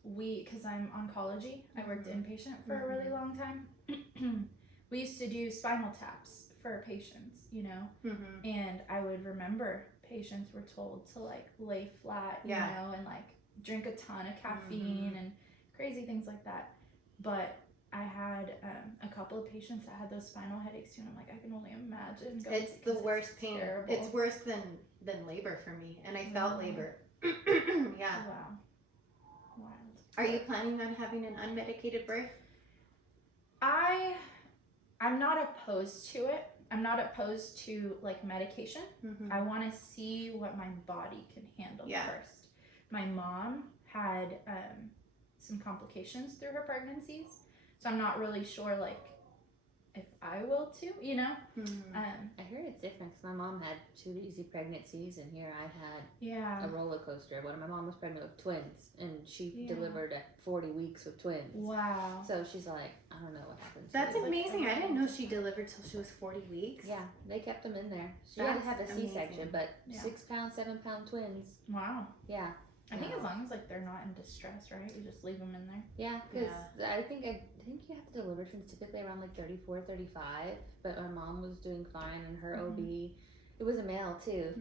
because I'm oncology, I worked inpatient for a really long time. We used to do spinal taps for patients, and I would remember patients were told to like lay flat, you Yeah. know, and like drink a ton of caffeine and crazy things like that. But I had a couple of patients that had those spinal headaches too, and I'm like, I can only imagine. It's the worst pain. Terrible. It's worse than labor for me, and I felt labor. Yeah. Wow. Wild. Are you planning on having an unmedicated birth? I'm not opposed to it. I'm not opposed to like medication. I want to see what my body can handle first. My mom had some complications through her pregnancies, so I'm not really sure like if I will too, you know. I heard it's different because my mom had 2 easy pregnancies, and here I had a roller coaster. When my mom was pregnant with twins, and she delivered at 40 weeks with twins. Wow. So she's like, I don't know what happened. That's amazing. I didn't know she delivered till she was 40 weeks. Yeah, they kept them in there. She That's had a C-section, amazing. but 6 pound, 7 pound twins. Wow. Yeah. I think as long as like they're not in distress, right? You just leave them in there. Yeah, because I think you have to deliver twins typically around like 34, 35. But my mom was doing fine, and her OB, it was a male too,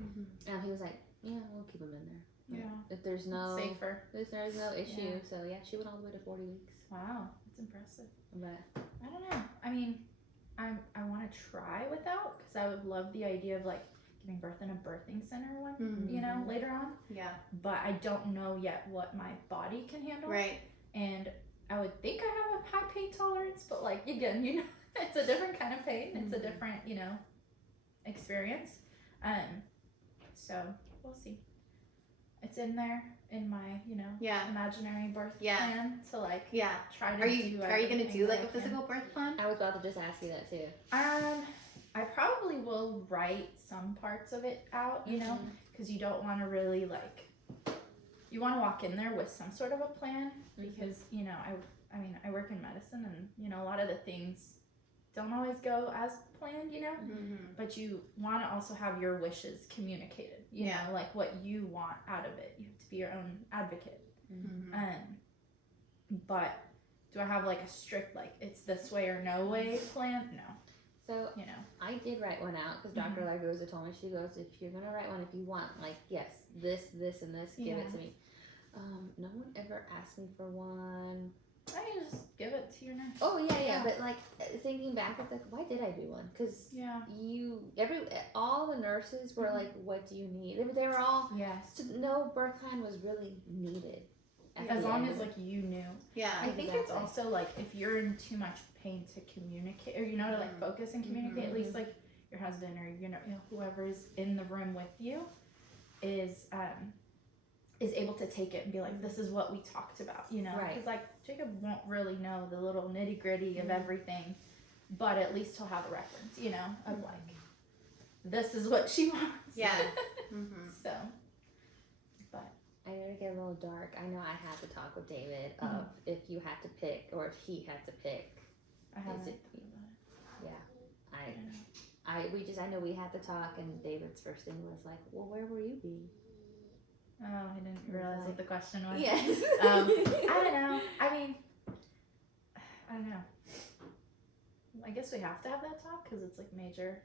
and he was like, "Yeah, we'll keep him in there. Yeah. If there's no Safer. if there's no issue." So yeah, she went all the way to 40 weeks. Wow, that's impressive. But I don't know. I mean, I want to try without, because I would love the idea of like giving birth in a birthing center you know, later on. Yeah. But I don't know yet what my body can handle. Right. And I would think I have a high pain tolerance, but like again, you know, it's a different kind of pain. It's a different, you know, experience. So we'll see. It's in there in my, you know, imaginary birth plan to like try to Are you gonna do like a physical birth plan? I was about to just ask you that too. I probably will write some parts of it out, you know, because you don't want to really like, you want to walk in there with some sort of a plan, because, you know, I mean, I work in medicine, and, you know, a lot of the things don't always go as planned, you know, but you want to also have your wishes communicated, you know, like what you want out of it. You have to be your own advocate. But do I have like a strict, like it's this way or no way plan? No. So, you know, I did write one out because Dr. Lagoza told me, she goes, if you're going to write one, if you want, like, yes, this, and this, give it to me. No one ever asked me for one. I mean, just give it to your nurse. Oh, yeah. But, like, thinking back, it's like, why did I do one? Because all the nurses were like, what do you need? They were all, no birth plan was really needed. As long as, like, you knew. Yeah. I think it's also, like, if you're in too much pain to communicate, or, you know, to, like, focus and communicate, at least, like, your husband or, you know, whoever is in the room with you is able to take it and be like, this is what we talked about, you know? Right. Because, like, Jacob won't really know the little nitty-gritty of everything, but at least he'll have a reference, you know, of, like, this is what she wants. Yeah. So... I gotta get a little dark. I know I had to talk with David of if you had to pick, or if he had to pick. I haven't. I know we had to talk, and David's first thing was like, well, where will you be? Oh, I didn't realize what the question was. Yes. I don't know. I mean, I don't know. I guess we have to have that talk because it's like major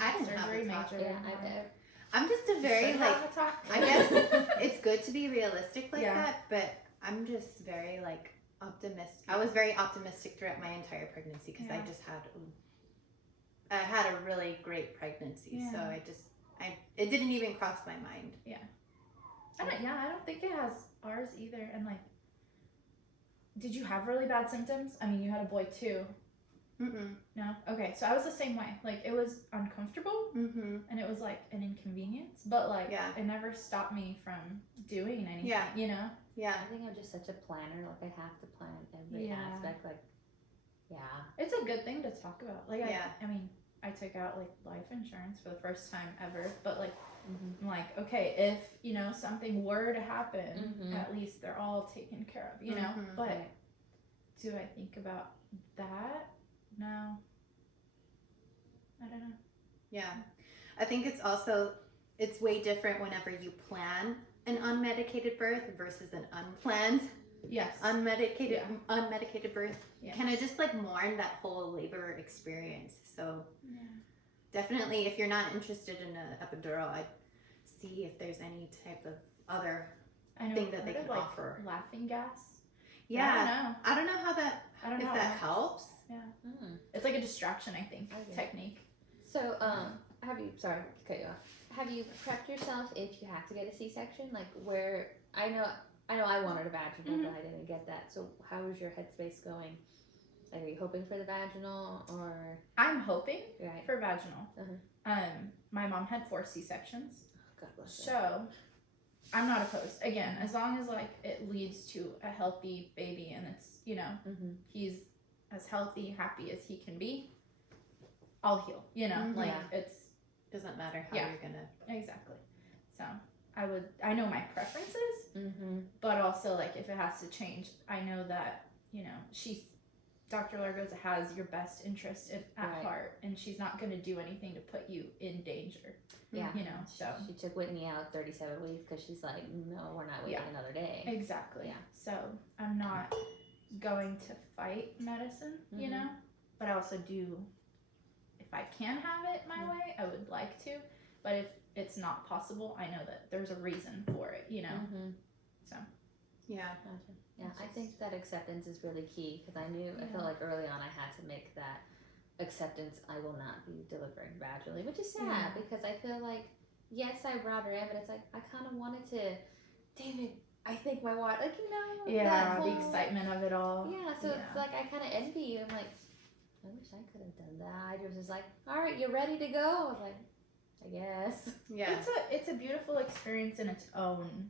I didn't surgery, have a talk. major. I'm just a very like, I guess it's good to be realistic like that, but I'm just very like optimistic. I was very optimistic throughout my entire pregnancy because I had a really great pregnancy. So it didn't even cross my mind. I don't think it has ours either. And like, did you have really bad symptoms? I mean, you had a boy too. No? Okay, so I was the same way. Like, it was uncomfortable, and it was, like, an inconvenience, but, like, it never stopped me from doing anything, you know? I think I'm just such a planner. Like, I have to plan every aspect. Like, It's a good thing to talk about. Like, I mean, I took out, like, life insurance for the first time ever, but, like, I'm like, okay, if, you know, something were to happen, at least they're all taken care of, you know? But do I think about that? No. I don't know. Yeah. I think it's way different whenever you plan an unmedicated birth versus an unplanned unmedicated birth. Kind of just like mourn that whole labor experience. So definitely if you're not interested in an epidural, see if there's any type of other I know, thing that they heard can of, offer. Laughing gas. Yeah, I don't know how that I don't if know that helps. Yeah, Mm. it's like a distraction, I think, Okay. technique. So, have you, sorry to cut you off, have you prepped yourself if you have to get a C-section? Like, where, I know I wanted a vaginal, but I didn't get that. So, how is your headspace going? Like, are you hoping for the vaginal, or? I'm hoping Right. for vaginal. Uh-huh. My mom had 4 C-sections, God bless her. so I'm not opposed. Again, as long as like it leads to a healthy baby and it's, you know, he's as healthy, happy as he can be, I'll heal. You know, like it's doesn't matter how Yeah. you're gonna. exactly. So I know my preferences, but also like if it has to change, I know that, you know, Dr. Largoza has your best interest at Right. heart, and she's not going to do anything to put you in danger. Yeah. You know, so. She took Whitney out 37 weeks because she's like, no, we're not waiting another day. Exactly. Yeah. So I'm not going to fight medicine, you know, but I also do, if I can have it my way, I would like to, but if it's not possible, I know that there's a reason for it, you know. So. Yeah. Gotcha. Yeah, I think that acceptance is really key because I felt like early on I had to make that acceptance. I will not be delivering vaginally, which is sad because I feel like, yes, I brought her in, but it's like I kind of wanted to, David, I think my wife, like, you know, yeah, the excitement of it all. Yeah, so it's like I kind of envy you. I'm like, I wish I could have done that. I was just like, all right, you ready to go? I was like, I guess. Yeah. It's a beautiful experience in its own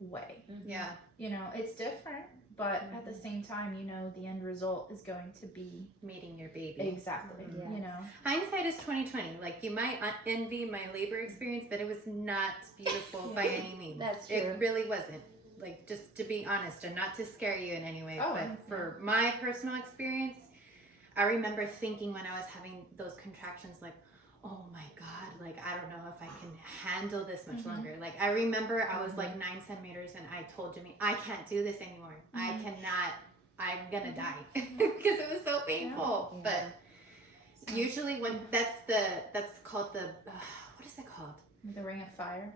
way. Yeah. You know, it's different, but at the same time, you know, the end result is going to be meeting your baby. Exactly. Yes. You know, hindsight is 2020. Like, you might envy my labor experience, but it was not beautiful by any means. That's true. It really wasn't. Like, just to be honest, and not to scare you in any way, Oh, but for my personal experience, I remember thinking when I was having those contractions, like, oh my God, like, I don't know if I can handle this much longer. Like, I remember I was like 9 centimeters and I told Jimmy, I can't do this anymore. I cannot, I'm gonna die because it was so painful. Yeah. But usually when that's called the, what is it called? the ring of fire.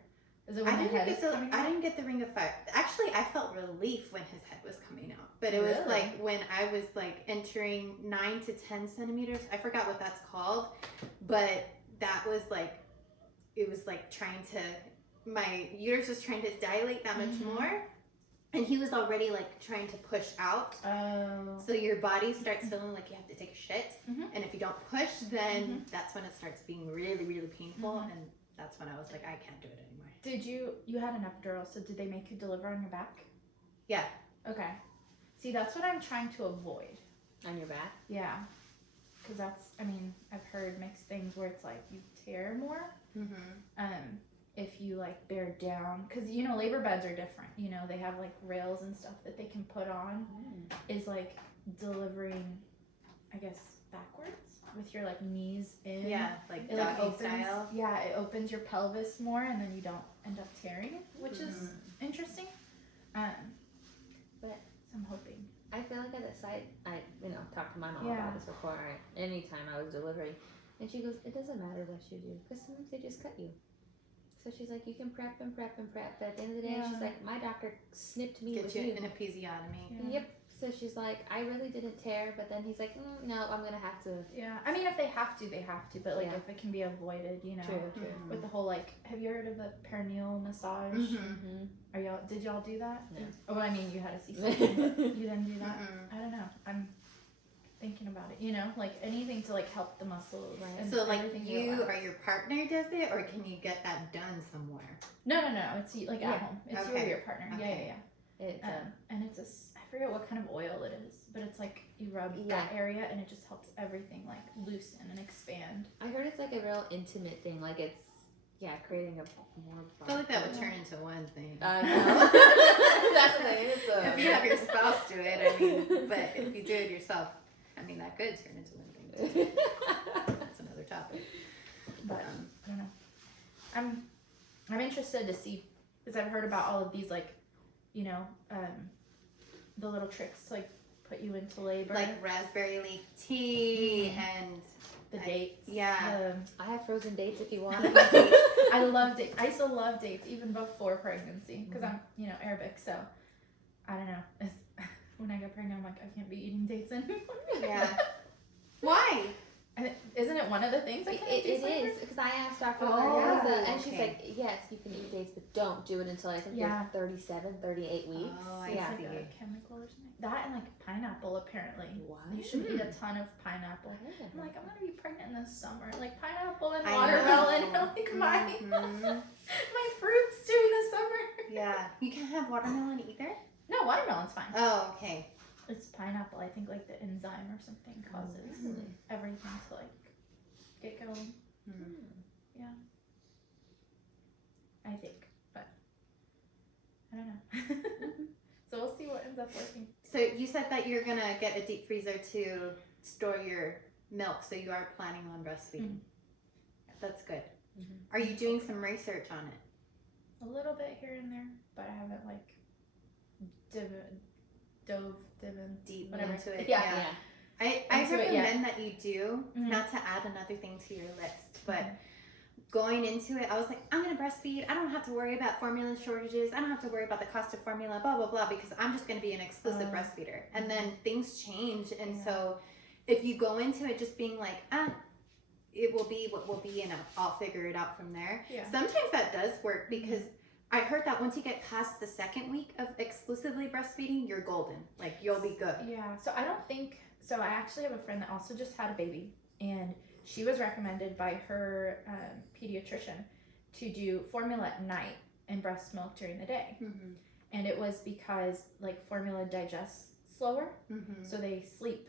Is it I when the head is coming out? didn't get the ring of fire. Actually, I felt relief when his head was coming out. But it was like when I was like entering 9 to 10 centimeters. I forgot what that's called. But that was like, it was like my uterus was trying to dilate that much more. And he was already like trying to push out. Oh. So your body starts feeling like you have to take a shit. And if you don't push, then that's when it starts being really, really painful. And that's when I was like, I can't do it anymore. Did you had an epidural, so did they make you deliver on your back? Yeah. Okay. See, that's what I'm trying to avoid. On your back? Yeah. Because I've heard mixed things where it's like you tear more. If you like bear down, because you know labor beds are different. You know they have like rails and stuff that they can put on. Is like delivering, I guess, backwards with your like knees in. Yeah, like it doggy opens, style. Yeah, it opens your pelvis more, and then you don't end up tearing it, which is interesting. But so I'm hoping. I feel like at the site, I talked to my mom Yeah. about this before. Anytime I was delivering, and she goes, "It doesn't matter what you do, because sometimes they just cut you." So she's like, "You can prep and prep and prep." But at the end of the day, she's like, "My doctor snipped me Get with you you." an episiotomy. Yeah. Yep. So she's like, "I really didn't tear," but then he's like, "No, I'm gonna have to." Yeah, I mean, if they have to, they have to. But like, Yeah. if it can be avoided, you know. True. With the whole like, have you heard of the perineal massage? Did y'all do that? No. Oh, well, I mean, you had a C-section, but you didn't do that. I don't know. I'm thinking about it. You know, like anything to like help the muscles. Right. And So like everything you relax. or your partner does it, or can you get that done somewhere? No. It's like Yeah. at home. It's you Okay. or your partner. Okay. Yeah. It's And it's I forget what kind of oil it is, but it's like you rub Yeah. that area and it just helps everything like loosen and expand. I heard it's like a real intimate thing. Like it's creating a more. I feel like that would turn into one thing. I know. That's the thing. If you have your spouse do it, I mean, but if you do it yourself, I mean, that could turn into one thing too. That's another topic. But I don't know. I'm interested to see, because I've heard about all of these like, you know, the little tricks to like put you into labor. Like raspberry leaf tea and the dates. Yeah. I have frozen dates if you want. I love dates. I used to love dates even before pregnancy because I'm, Arabic. So I don't know. When I got pregnant, I'm like, I can't be eating dates anymore. Yeah. Why? Isn't it one of the things that can induce labor? Is because I asked Dr. Oh, and she's like, yes, you can eat dates, but don't do it until I think you're 37, 38 weeks. Oh, I It's see. like a chemical or something. That and like pineapple apparently. What? You should eat a ton of pineapple. I'm like, I'm gonna be pregnant this summer. Like pineapple and I watermelon. know. Like my Mhm. my fruits too in the summer. Yeah. You can't have watermelon either? No, watermelon's fine. Oh, okay. It's pineapple. I think like the enzyme or something causes everything to like get going. Yeah. I think, but I don't know. So we'll see what ends up working. So you said that you're going to get a deep freezer to store your milk, so you are planning on breastfeeding. That's good. Are you doing some research on it? A little bit here and there, but I haven't like dove deep whatever. into it. Yeah. I Into it, recommend that you do, not to add another thing to your list, but going into it, I was like, I'm going to breastfeed. I don't have to worry about formula shortages. I don't have to worry about the cost of formula, blah, blah, blah, because I'm just going to be an exclusive breastfeeder. And then things change. And so if you go into it just being like, it will be what will be, and I'll figure it out from there. Yeah. Sometimes that does work because I heard that once you get past the second week of exclusively breastfeeding, you're golden. Like, you'll be good. Yeah. So I don't think, so I actually have a friend that also just had a baby, and she was recommended by her pediatrician to do formula at night and breast milk during the day. And it was because like formula digests slower, so they sleep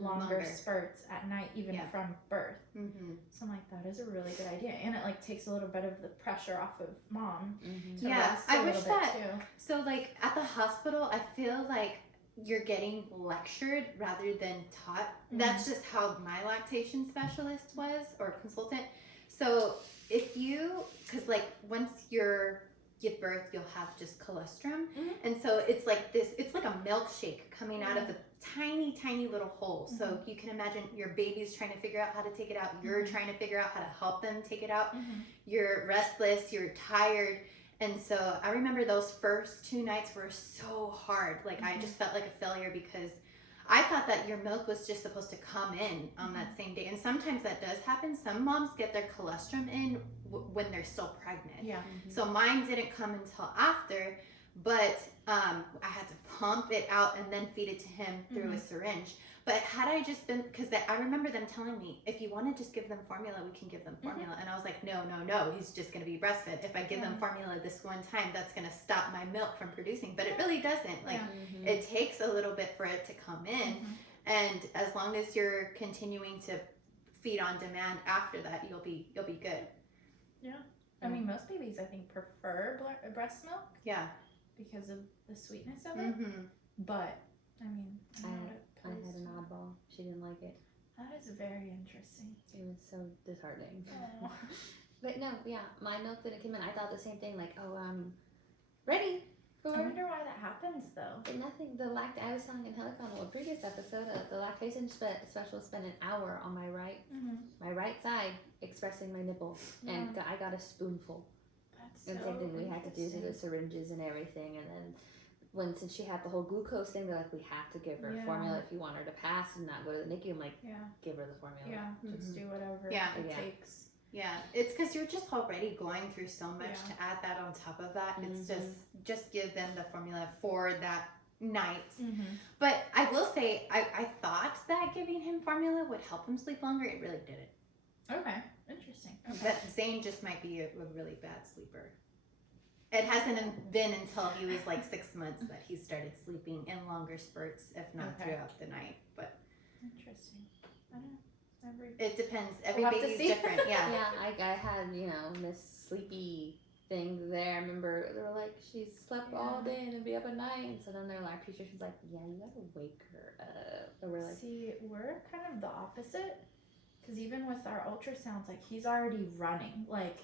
longer spurts at night, even from birth. So I'm like, that is a really good idea, and it like takes a little bit of the pressure off of mom. To rest I a wish little that bit too. So like at the hospital, I feel like you're getting lectured rather than taught. That's just how my lactation specialist was, or consultant. So if you, because like once you give birth, you'll have just colostrum, and so it's like this, it's like a milkshake coming out of the tiny little hole. So you can imagine your baby's trying to figure out how to take it out, you're trying to figure out how to help them take it out, you're restless, you're tired. And so I remember those first 2 nights were so hard. Like I just felt like a failure because I thought that your milk was just supposed to come in on that same day. And sometimes that does happen. Some moms get their colostrum in when they're still pregnant. Yeah. So mine didn't come until after, but I had to pump it out and then feed it to him through a syringe. But had I just been, because I remember them telling me, if you want to just give them formula, we can give them formula. And I was like, no, he's just going to be breastfed. If I give them formula this one time, that's going to stop my milk from producing. But it really doesn't. Like, it takes a little bit for it to come in. And as long as you're continuing to feed on demand after that, you'll be good. Yeah. I mean, most babies, I think, prefer breast milk. Yeah. Because of the sweetness of it. But, I mean, I had an oddball. She didn't like it. That is very interesting. It was so disheartening. But no, my milk didn't come in. I thought the same thing, like, I'm ready for. I wonder why that happens, though. But nothing. I was telling Angelica on a previous episode, the lactation specialist spent an hour on my right side expressing my nipple, and I got a spoonful. That's and same thing we had to do the syringes and everything, and then. Since she had the whole glucose thing, they're like, we have to give her formula if you want her to pass and not go to the NICU. I'm like, give her the formula. Yeah, just do whatever it takes. Yeah, it's because you're just already going through so much to add that on top of that. It's just give them the formula for that night. But I will say, I thought that giving him formula would help him sleep longer. It really didn't. Okay, interesting. Okay. But Zane just might be a really bad sleeper. It hasn't been until he was like 6 months that he started sleeping in longer spurts, if not throughout the night. But interesting. I don't know. It depends. Every baby's different. Yeah. I had Miss Sleepy thing there. I remember they were like, she slept all day and then be up at night. And so then their lab pediatrician's like, you gotta wake her up. So we're like, see, we're kind of the opposite. Because even with our ultrasounds, like, he's already running, like,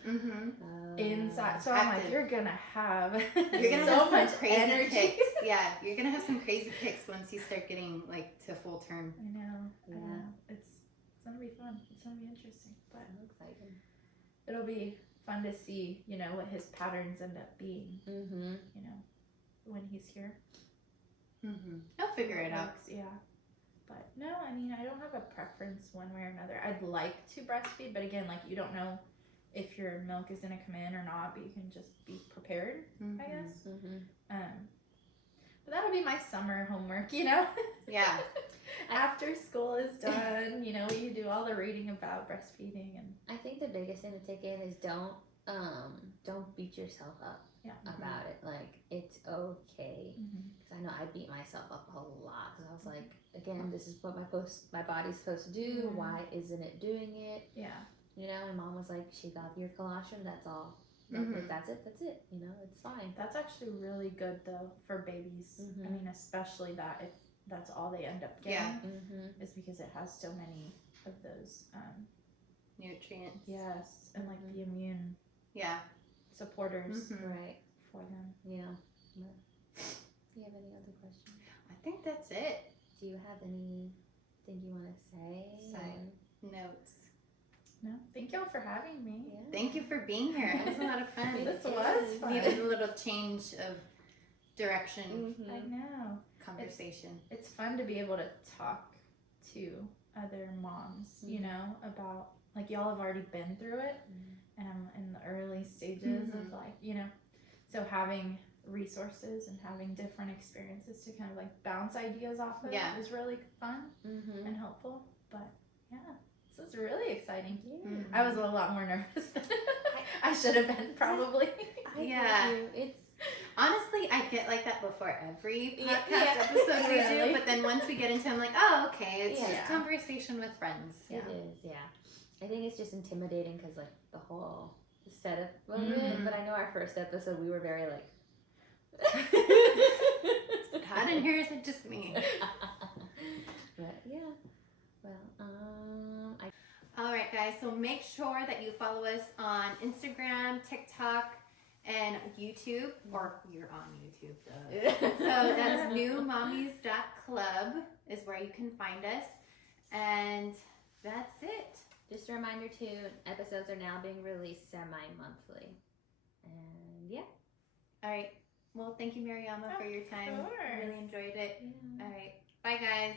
inside. So I'm like, you're going to have so much crazy energy. Kicks. Yeah, you're going to have some crazy kicks once you start getting, like, to full term. I know. It's gonna be fun. It's gonna be interesting, but I'm excited. it'll be fun to see, you know, what his patterns end up being. Mm-hmm. You know, when he's here. He'll figure it out. Yeah. But no, I mean, I don't have a preference one way or another. I'd like to breastfeed, but again, like, you don't know if your milk is gonna come in or not, but you can just be prepared, I guess. But that'll be my summer homework, you know? Yeah. After school is done, you know, you do all the reading about breastfeeding, and I think the biggest thing to take in is don't beat yourself up about it. Like, it's okay. Because I know I beat myself up a lot because I was like, again, this is what my body's supposed to do. Why isn't it doing it? Yeah. You know, and Mom was like, she got your colostrum. That's all. Like, that's it. You know, it's fine. That's actually really good though for babies. I mean, especially that if that's all they end up getting, is because it has so many of those nutrients. Yes, and like the immune supporters Right. for them. Yeah. Do you have any other questions? I think that's it. Do you have anything you want to say? Notes. No, thank y'all for having me. Yeah. Thank you for being here. It was a lot of fun. This was fun. Needed a little change of direction. I know. Conversation. It's fun to be able to talk to other moms, you know, about, like, y'all have already been through it, and I'm in the early stages of, like, you know, so having resources and having different experiences to kind of, like, bounce ideas off of is really fun and helpful. But yeah, this is really exciting. I was a lot more nervous than I should have been, probably. It's honestly, I get like that before every podcast episode we do, but then once we get into it, I'm like, oh, okay, it's just conversation with friends. It is, I think it's just intimidating because, like, the whole setup of it, but I know our first episode, we were very, like... How in here is it just me? But, yeah. Well, All right, guys, so make sure that you follow us on Instagram, TikTok, and YouTube, or you're on YouTube, duh. So that's newmommies.club is where you can find us, and that's it. Just a reminder too, episodes are now being released semi-monthly. And All right. Well, thank you, Maryama, for your time. Of course. I really enjoyed it. Yeah. All right. Bye, guys.